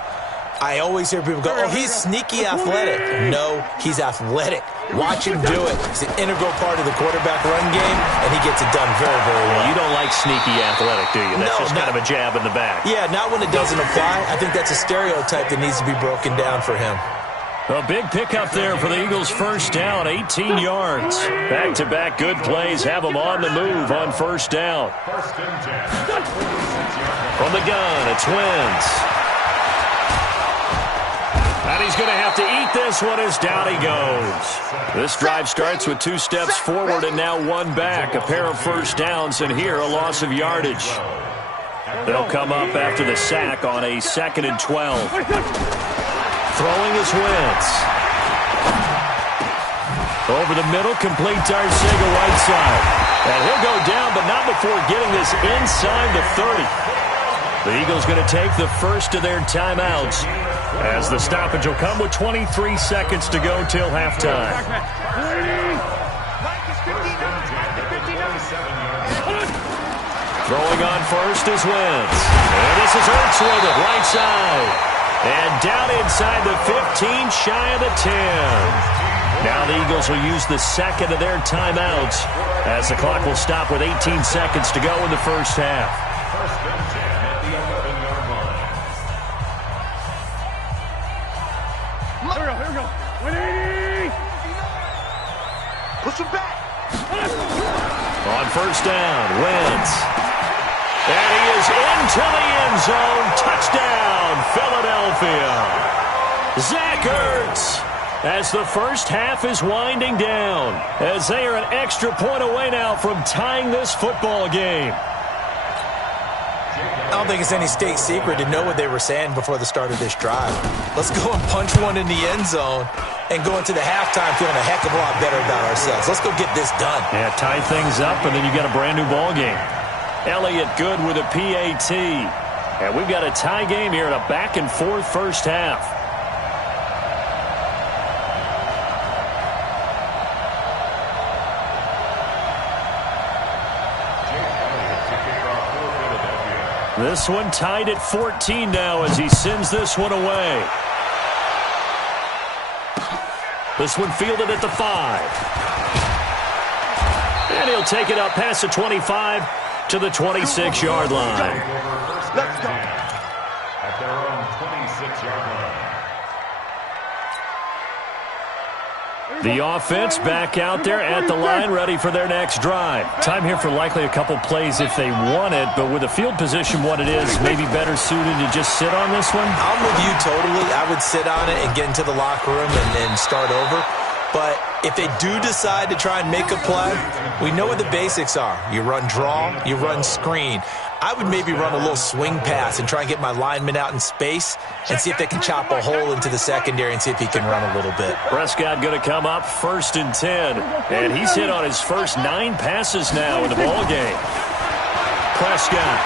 I always hear people go, oh, he's sneaky athletic. No, he's athletic. Watch him do it. He's an integral part of the quarterback run game, and he gets it done very, very well. You don't like sneaky athletic, do you? That's just kind of a jab in the back. Yeah, not when it doesn't apply. I think that's a stereotype that needs to be broken down for him. A big pickup there for the Eagles' first down, 18 yards. Back-to-back good plays have them on the move on first down. From the gun, it's Wentz. And he's going to have to eat this one as down he goes. This drive starts with 2 steps forward and now 1 back. A pair of first downs, and here a loss of yardage. They'll come up after the sack on a 2nd and 12. Throwing is Wentz. Over the middle, complete to Arcega-Whiteside. And he'll go down, but not before getting this inside the 30. The Eagles going to take the first of their timeouts as the stoppage will come with 23 seconds to go till halftime. Throwing on first is Wentz. And this is Ertz with it, right side. And down inside the 15, shy of the 10. Now the Eagles will use the second of their timeouts as the clock will stop with 18 seconds to go in the first half. First and 10 at the 11-yard line. Here we go. 180. Push him back. On first down, Wentz. And he is into the end zone. Touchdown, Philadelphia. Zach Ertz, as the first half is winding down, as they are an extra point away now from tying this football game. I don't think it's any state secret to know what they were saying before the start of this drive. Let's go and punch one in the end zone and go into the halftime feeling a heck of a lot better about ourselves. Let's go get this done. Yeah, tie things up, and then you got a brand new ball game. Elliott good with a PAT. And we've got a tie game here in a back-and-forth first half. This one tied at 14 now as he sends this one away. This one fielded at the 5. And he'll take it up past the 25 to the 26-yard line. Let's go. At their own 26-yard line. The offense back out there at the line, ready for their next drive. Time here for likely a couple plays if they want it, but with the field position what it is, maybe better suited to just sit on this one? I'm with you totally. I would sit on it and get into the locker room and start over. But if they do decide to try and make a play, we know what the basics are. You run draw, you run screen. I would maybe run a little swing pass and try and get my lineman out in space and see if they can chop a hole into the secondary and see if he can run a little bit. Prescott going to come up 1st and 10. And he's hit on his first 9 passes now in the ball game. Prescott.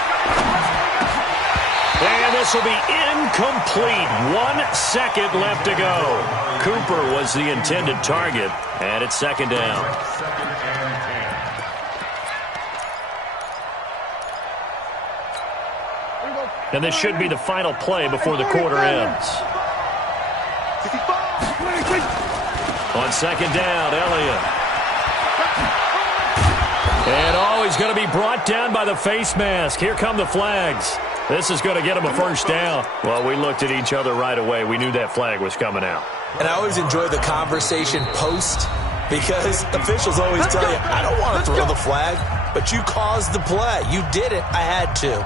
And this will be incomplete. 1 second left to go. Cooper was the intended target, and it's 2nd down. And this should be the final play before the quarter ends. On 2nd down, Elliott. And he's going to be brought down by the face mask. Here come the flags. This is going to get him a 1st down. Well, we looked at each other right away. We knew that flag was coming out. And I always enjoy the conversation post because officials always tell you, I don't want to throw the flag, but you caused the play. You did it. I had to.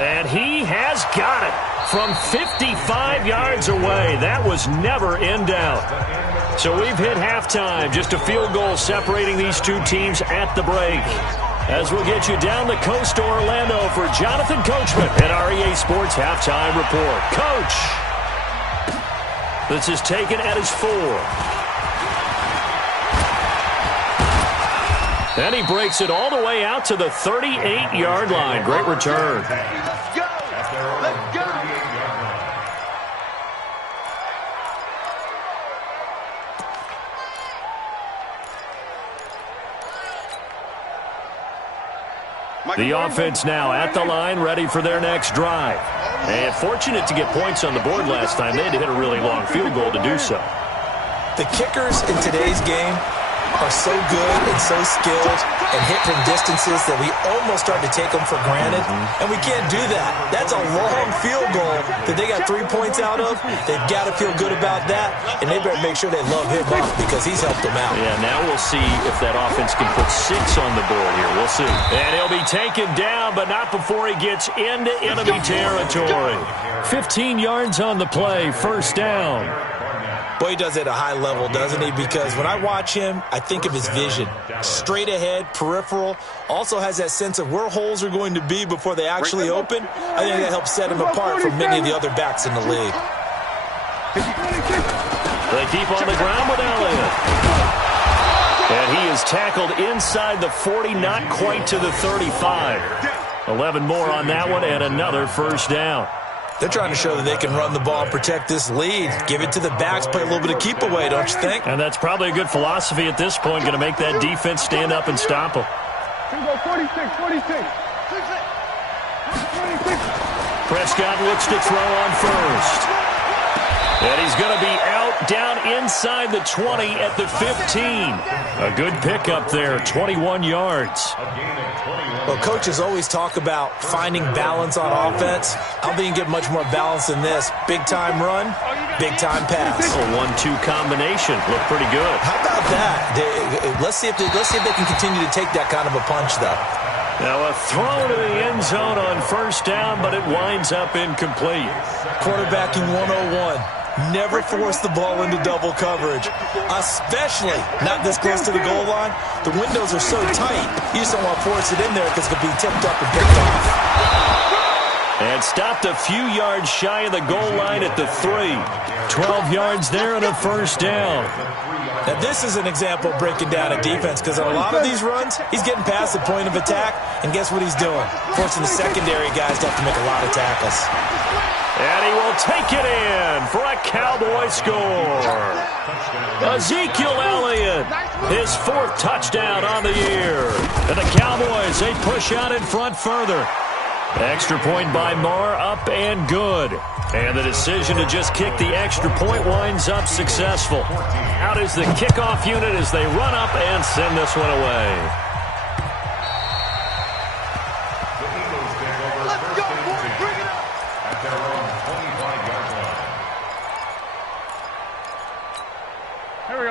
And he has got it from 55 yards away. That was never in doubt. So we've hit halftime. Just a field goal separating these two teams at the break. As we'll get you down the coast to Orlando for Jonathan Coachman at our EA Sports Halftime Report. Coach, this is taken at his 4. And he breaks it all the way out to the 38-yard line. Great return. Let's go. Let's go. The offense now at the line, ready for their next drive. And fortunate to get points on the board last time. They had to hit a really long field goal to do so. The kickers in today's game are so good and so skilled and hit from distances that we almost start to take them for granted, and we can't do that. That's a long field goal that they got 3 points out of. They've got to feel good about that, and they better make sure they love him up because he's helped them out. Yeah, now we'll see if that offense can put 6 on the board here. We'll see. And he'll be taken down, but not before he gets into enemy territory. 15 yards on the play, 1st down. Boy, he does it at a high level, doesn't he? Because when I watch him, I think of his vision. Straight ahead, peripheral. Also has that sense of where holes are going to be before they actually open. I think that helps set him apart from many of the other backs in the league. They keep on the ground with Elliott. And he is tackled inside the 40, not quite to the 35. 11 more on that one, and another 1st down. They're trying to show that they can run the ball and protect this lead. Give it to the backs, play a little bit of keep away, don't you think? And that's probably a good philosophy at this point, going to make that defense stand up and stop them. 46. Prescott looks to throw on 1st. And he's going to be out down inside the 20 at the 15. A good pickup there, 21 yards. Well, coaches always talk about finding balance on offense. I don't think you can get much more balance than this. Big-time run, big-time pass. A 1-2 combination. Look pretty good. How about that? Let's see if they can continue to take that kind of a punch, though. Now a throw to the end zone on 1st down, but it winds up incomplete. Quarterbacking 101. Never force the ball into double coverage, especially not this close to the goal line. The windows are so tight, you just don't want to force it in there because it could be tipped up and picked off. And stopped a few yards shy of the goal line at the 3. 12 yards there and a 1st down. Now this is an example of breaking down a defense because on a lot of these runs, he's getting past the point of attack, and guess what he's doing? Forcing the secondary guys to have to make a lot of tackles. And he will take it in for a Cowboy score. Ezekiel Elliott, his 4th touchdown on the year. And the Cowboys, they push out in front further. Extra point by Marr, up and good. And the decision to just kick the extra point winds up successful. Out is the kickoff unit as they run up and send this one away. Let's go, boys. Bring it up. At their own 25-yard line.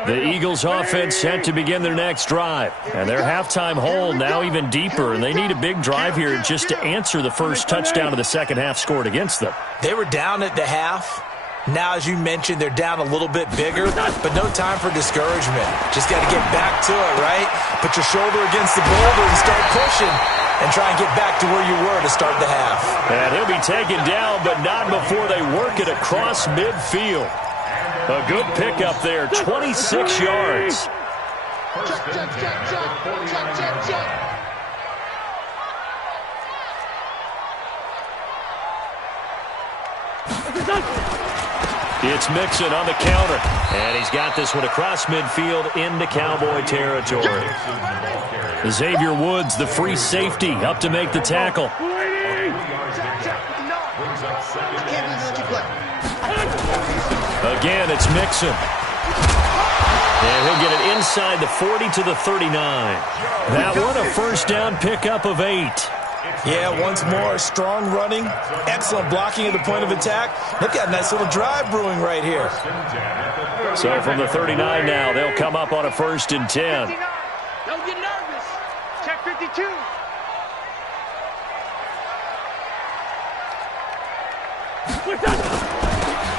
The Eagles offense set to begin their next drive. And their halftime hole now even deeper, and they need a big drive here just to answer the first touchdown of the second half scored against them. They were down at the half. Now, as you mentioned, they're down a little bit bigger, but no time for discouragement. Just got to get back to it, right? Put your shoulder against the boulder and start pushing and try and get back to where you were to start the half. And he'll be taken down, but not before they work it across midfield. A good pickup there, 26 yards. Check. It's Mixon on the counter, and he's got this one across midfield into Cowboy territory. Xavier Woods, the free safety, up to make the tackle. Again, it's Mixon. And he'll get it inside the 40 to the 39. That one, a first down pickup of 8. Yeah, once more, strong running, excellent blocking at the point of attack. They've got a nice little drive brewing right here. So from the 39 now, they'll come up on a 1st and 10. Don't get nervous. Check 52.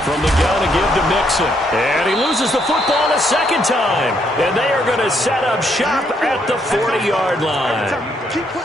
From the gun to give to Mixon. And he loses the football a second time. And they are going to set up shop at the 40-yard line.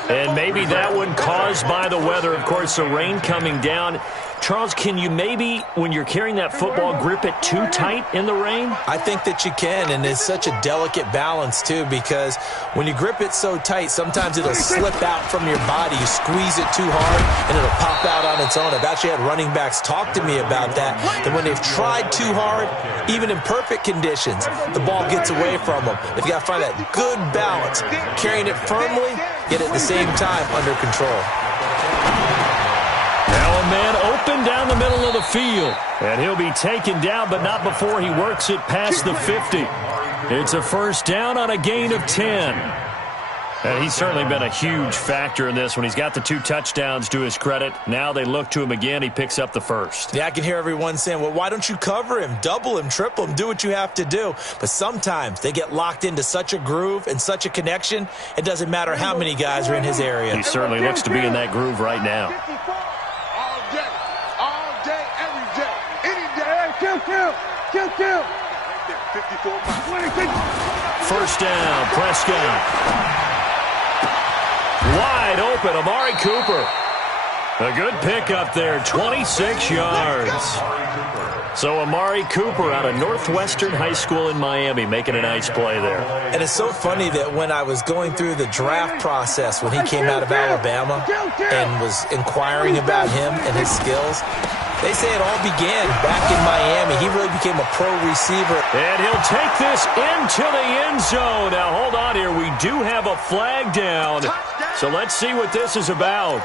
And maybe that one caused by the weather. Of course, the rain coming down. Charles, can you maybe, when you're carrying that football, grip it too tight in the rain? I think that you can, and it's such a delicate balance, too, because when you grip it so tight, sometimes it'll slip out from your body. You squeeze it too hard, and it'll pop out on its own. I've actually had running backs talk to me about that when they've tried too hard, even in perfect conditions, the ball gets away from them. They've got to find that good balance, carrying it firmly, yet at the same time under control. Now a man open down the middle of the field. And he'll be taken down, but not before he works it past the 50. It's a first down on a gain of 10. And he's certainly been a huge factor in this when he's got the 2 touchdowns to his credit. Now they look to him again. He picks up the first. Yeah, I can hear everyone saying, well, why don't you cover him, double him, triple him, do what you have to do. But sometimes they get locked into such a groove and such a connection, it doesn't matter how many guys are in his area. He certainly looks to be in that groove right now. All day, every day, any day. Kill. 54 miles. First down, Prescott. Wide open, Amari Cooper. A good pickup there, 26 yards. So Amari Cooper out of Northwestern High School in Miami making a nice play there. And it's so funny that when I was going through the draft process when he came out of Alabama and was inquiring about him and his skills, they say it all began back in Miami. He really became a pro receiver. And he'll take this into the end zone. Now, hold on here. We do have a flag down. So let's see what this is about.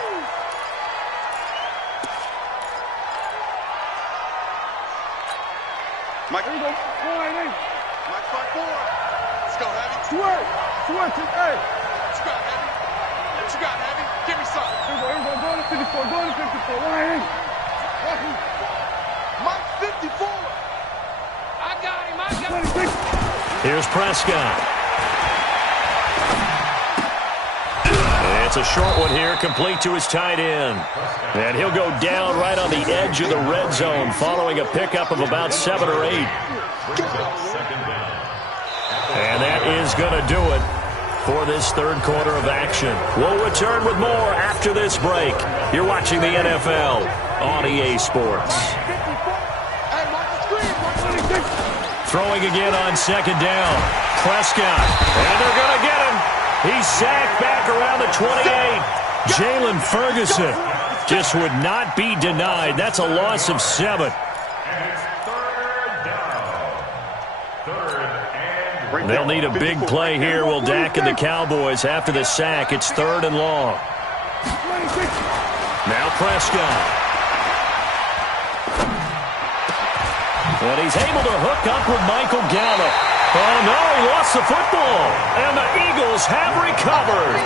Mike, There you go. Mike, 5-4. Let's go, Heavy. Sweat. Hey. What you got, Heavy? What you got, Heavy? Give me something. Here you go. Go to 54. Line. Mike, 54. I got him. 26. Here's Prescott. It's a short one here, complete to his tight end. And he'll go down right on the edge of the red zone following a pickup of about 7 or 8. And that is going to do it for this third quarter of action. We'll return with more after this break. You're watching the NFL on EA Sports. Throwing again on second down. Prescott. And they're going to get him. He's sacked back around the 28. Jalen Ferguson. just would not be denied. That's a loss of 7. And it's third down. Third and They'll need a big play here. Will Dak and the Cowboys after the sack. It's 3rd and long. Now Prescott. And he's able to hook up with Michael Gallup. Oh, no, he lost the football. And the Eagles have recovered.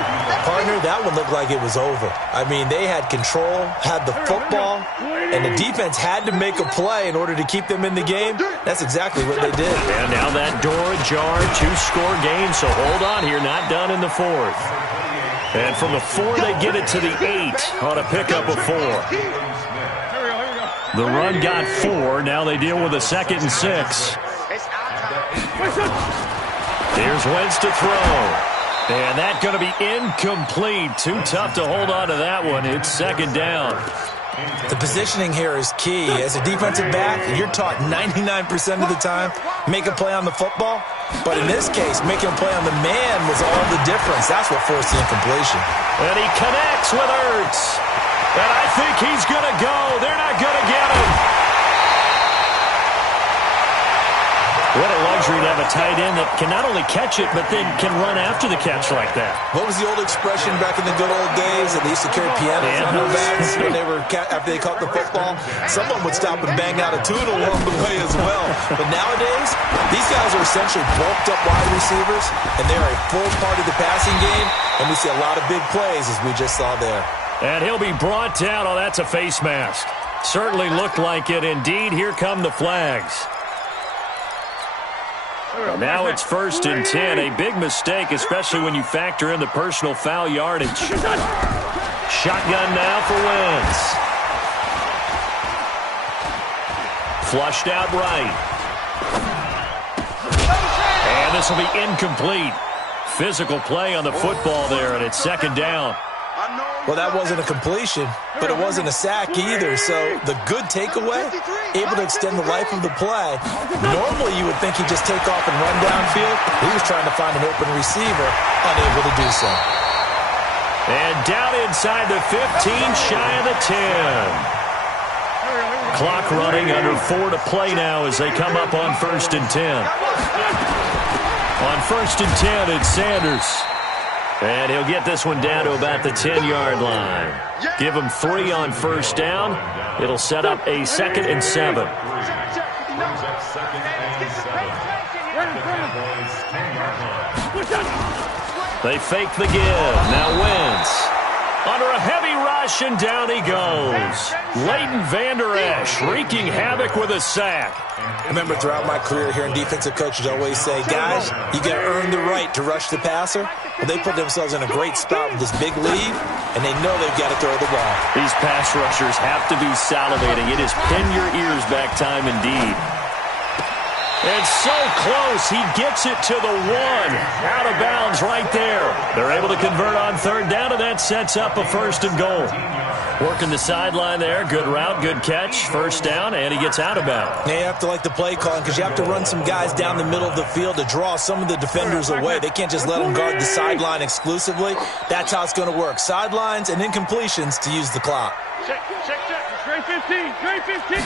Partner, that one looked like it was over. I mean, they had control, had the football, and the defense had to make a play in order to keep them in the game. That's exactly what they did. And now that door ajar, 2-score game, so hold on here, not done in the 4th. And from the 4, they get it to the 8 on a pickup of 4. The run got 4. Now they deal with a 2nd and 6. Here's Wentz to throw. And that's going to be incomplete. Too tough to hold on to that one. It's 2nd down. The positioning here is key. As a defensive back, you're taught 99% of the time, make a play on the football. But in this case, making a play on the man was all the difference. That's what forced the incompletion. And he connects with Ertz. And I think he's going to go. They're not going to get him. What a luxury to have a tight end that can not only catch it, but then can run after the catch like that. What was the old expression back in the good old days that they used to carry pianos on their backs when they were after they caught the football? Someone would stop and bang out a tune along the way as well. But nowadays, these guys are essentially bulked up wide receivers, and they are a full part of the passing game, and we see a lot of big plays as we just saw there. And he'll be brought down. Oh, that's a face mask. Certainly looked like it. Indeed, here come the flags. Now it's 1st and 10. A big mistake, especially when you factor in the personal foul yardage. Shotgun now for Wentz. Flushed out right. And this will be incomplete. Physical play on the football there, and it's 2nd down. Well, that wasn't a completion, but it wasn't a sack either. So the good takeaway, able to extend the life of the play. Normally you would think he'd just take off and run downfield. He was trying to find an open receiver, unable to do so. And down inside the 15, shy of the 10. Clock running, under 4 to play now as they come up on 1st and 10. On 1st and 10, it's Sanders. And he'll get this one down to about the 10-yard line. Give him 3 on 1st down. It'll set up a 2nd and 7. brings up 2nd and 7. They fake the give. Now Wentz. Under a heavy rush, and down he goes. Leighton Vander Esch wreaking havoc with a sack. I remember throughout my career hearing defensive coaches always say, guys, you got to earn the right to rush the passer. Well, they put themselves in a great spot with this big lead, and they know they've got to throw the ball. These pass rushers have to be salivating. It is pin your ears back time indeed. And so close, he gets it to the 1. Out of bounds right there. They're able to convert on 3rd down, and that sets up a 1st and goal. Working the sideline there. Good route, good catch. 1st down, and he gets out of bounds. Yeah, you have to like the play calling because you have to run some guys down the middle of the field to draw some of the defenders away. They can't just let them guard the sideline exclusively. That's how it's going to work. Sidelines and incompletions to use the clock. Check. Straight 15. Straight 15.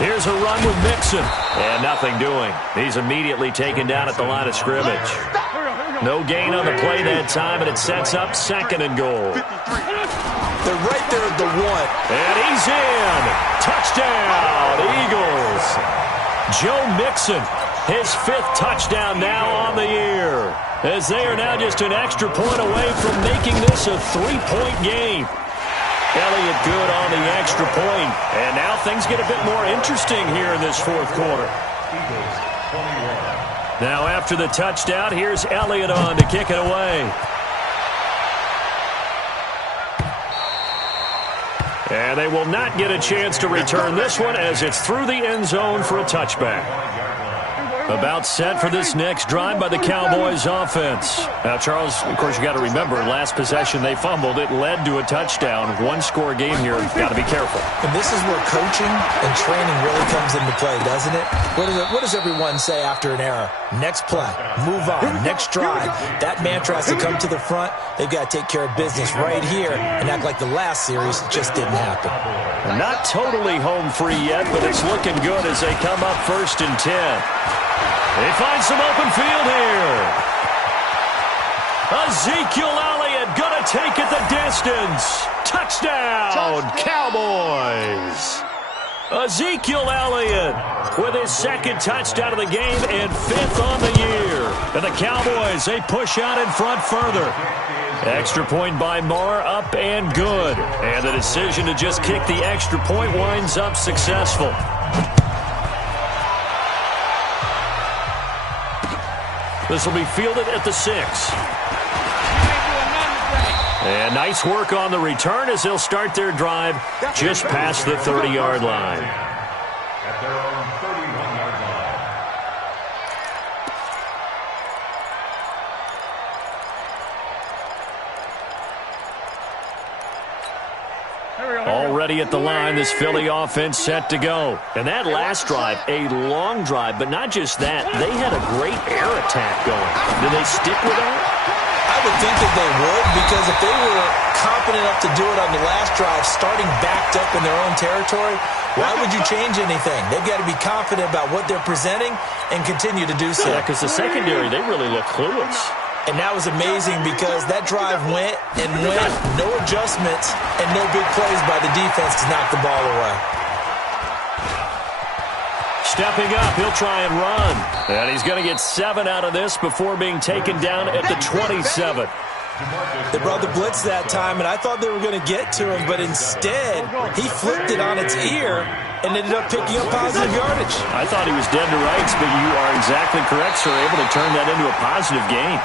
Here's a run with Mixon. And nothing doing. He's immediately taken down at the line of scrimmage. No gain on the play that time, and it sets up 2nd and goal. They're right there at the 1. And he's in. Touchdown, Eagles. Joe Mixon, his 5th touchdown now on the year, as they are now just an extra point away from making this a 3-point game. Elliott good on the extra point. And now things get a bit more interesting here in this 4th quarter. Now after the touchdown, here's Elliott on to kick it away. And they will not get a chance to return this one as it's through the end zone for a touchback. About set for this next drive by the Cowboys offense. Now, Charles, of course, you got to remember, last possession they fumbled. It led to a touchdown. One-score game here. Got to be careful. And this is where coaching and training really comes into play, doesn't it? What does everyone say after an error? Next play, move on, next drive. That mantra has to come to the front. They've got to take care of business right here and act like the last series just didn't happen. Not totally home free yet, but it's looking good as they come up 1st and 10. They find some open field here. Ezekiel Elliott going to take it the distance. Touchdown, Cowboys. Ezekiel Elliott with his 2nd touchdown of the game and 5th on the year. And the Cowboys, they push out in front further. Extra point by Marr, up and good. And the decision to just kick the extra point winds up successful. This will be fielded at the 6. And nice work on the return as they'll start their drive just past the 30-yard line. At their own 31-yard line. Already at the line, this Philly offense set to go. And that last drive, a long drive, but not just that. They had a great air attack going. Did they stick with that? I would think that they would, because if they were confident enough to do it on the last drive, starting backed up in their own territory, why would you change anything? They've got to be confident about what they're presenting and continue to do so. Yeah, because the secondary, they really look clueless. And that was amazing because that drive went and went, no adjustments and no big plays by the defense to knock the ball away. Stepping up, he'll try and run. And he's going to get 7 out of this before being taken down at the 27. They brought the blitz that time, and I thought they were going to get to him, but instead, he flipped it on its ear and ended up picking up positive yardage. I thought he was dead to rights, but you are exactly correct, sir, able to turn that into a positive gain.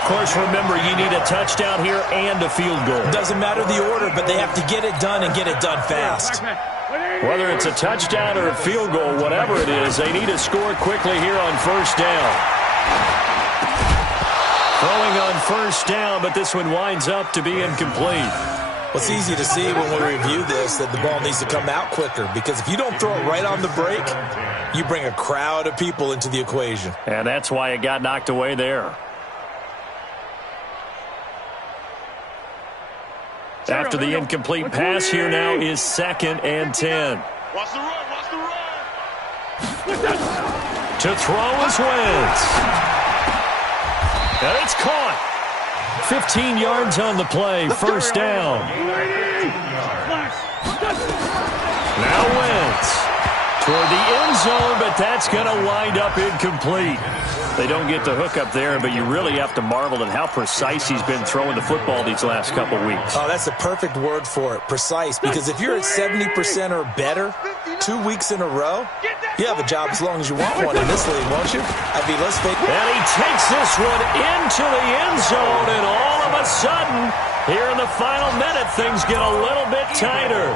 Of course, remember, you need a touchdown here and a field goal. Doesn't matter the order, but they have to get it done and get it done fast. Whether it's a touchdown or a field goal, whatever it is, they need to score quickly here on 1st down. Throwing on 1st down, but this one winds up to be incomplete. Well, it's easy to see when we review this that the ball needs to come out quicker, because if you don't throw it right on the break, you bring a crowd of people into the equation. And that's why it got knocked away there. After the incomplete pass, here now is 2nd and 10. Watch the run, watch the run. To throw is Wentz. And it's caught. 15 yards on the play, 1st down. Now Wentz toward the end zone, but that's going to wind up incomplete. They don't get the hook up there, but you really have to marvel at how precise he's been throwing the football these last couple weeks. Oh, that's the perfect word for it, precise, because if you're at 70% or better 2 weeks in a row, you have a job as long as you want one in this league, won't you? let's fake. And he takes this one into the end zone, and all of a sudden, here in the final minute, things get a little bit tighter.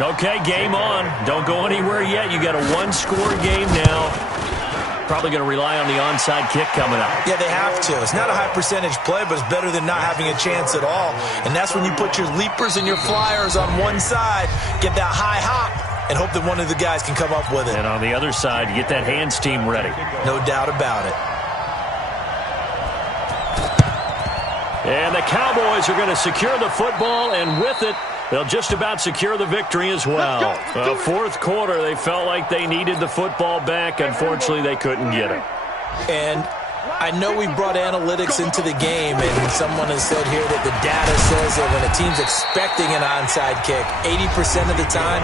Okay, game on. Don't go anywhere yet. You got a one-score game now. Probably going to rely on the onside kick coming up. Yeah, they have to. It's not a high percentage play, but it's better than not having a chance at all. And that's when you put your leapers and your flyers on one side, get that high hop, and hope that one of the guys can come up with it. And on the other side, get that hands team ready. No doubt about it. And the Cowboys are going to secure the football, and with it, they'll just about secure the victory as well. Fourth quarter, they felt like they needed the football back. Unfortunately, they couldn't get it. And I know we brought analytics into the game, and someone has said here that the data says that when a team's expecting an onside kick, 80% of the time,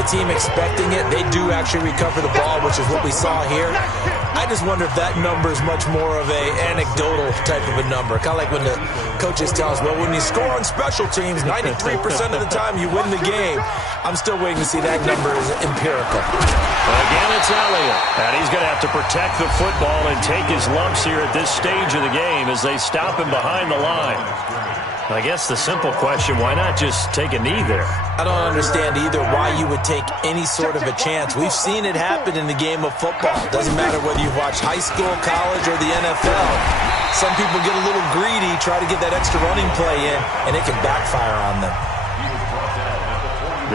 the team expecting it, they do actually recover the ball, which is what we saw here. I just wonder if that number is much more of a anecdotal type of a number. Kind of like when the coaches tell us, well, when you score on special teams, 93% of the time you win the game. I'm still waiting to see that number is empirical. Again, it's Elliott. And he's going to have to protect the football and take his lumps here at this stage of the game as they stop him behind the line. I guess the simple question, why not just take a knee there? I don't understand either why you would take any sort of a chance. We've seen it happen in the game of football. Doesn't matter whether you've watched high school, college, or the NFL. Some people get a little greedy, try to get that extra running play in, and it can backfire on them.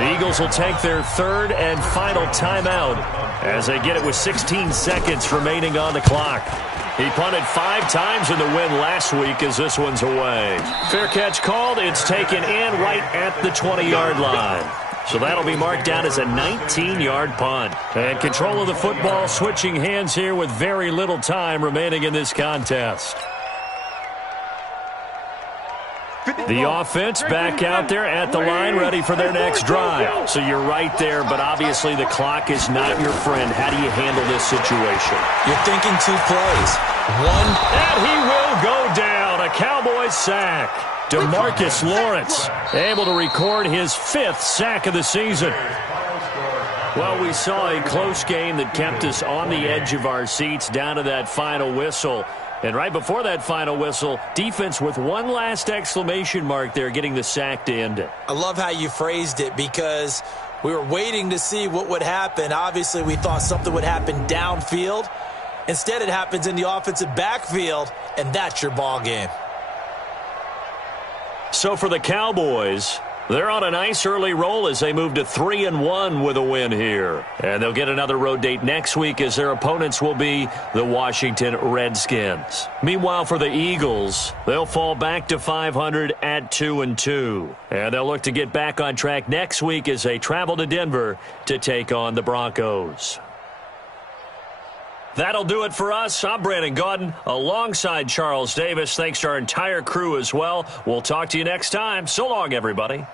The Eagles will take their third and final timeout as they get it with 16 seconds remaining on the clock. He punted 5 times in the win last week as this one's away. Fair catch called. It's taken in right at the 20-yard line. So that'll be marked down as a 19-yard punt. And control of the football switching hands here with very little time remaining in this contest. The offense back out there at the line, ready for their next drive. So you're right there, but obviously the clock is not your friend. How do you handle this situation? You're thinking 2 plays. One. And he will go down. A Cowboys sack. DeMarcus Lawrence able to record his 5th sack of the season. Well, we saw a close game that kept us on the edge of our seats down to that final whistle. And right before that final whistle, defense with one last exclamation mark there, getting the sack to end it. I love how you phrased it because we were waiting to see what would happen. Obviously, we thought something would happen downfield. Instead, it happens in the offensive backfield, and that's your ball game. So for the Cowboys, they're on a nice early roll as they move to 3-1 with a win here. And they'll get another road date next week as their opponents will be the Washington Redskins. Meanwhile, for the Eagles, they'll fall back to 500 at 2-2. And they'll look to get back on track next week as they travel to Denver to take on the Broncos. That'll do it for us. I'm Brandon Gaudin alongside Charles Davis. Thanks to our entire crew as well. We'll talk to you next time. So long, everybody.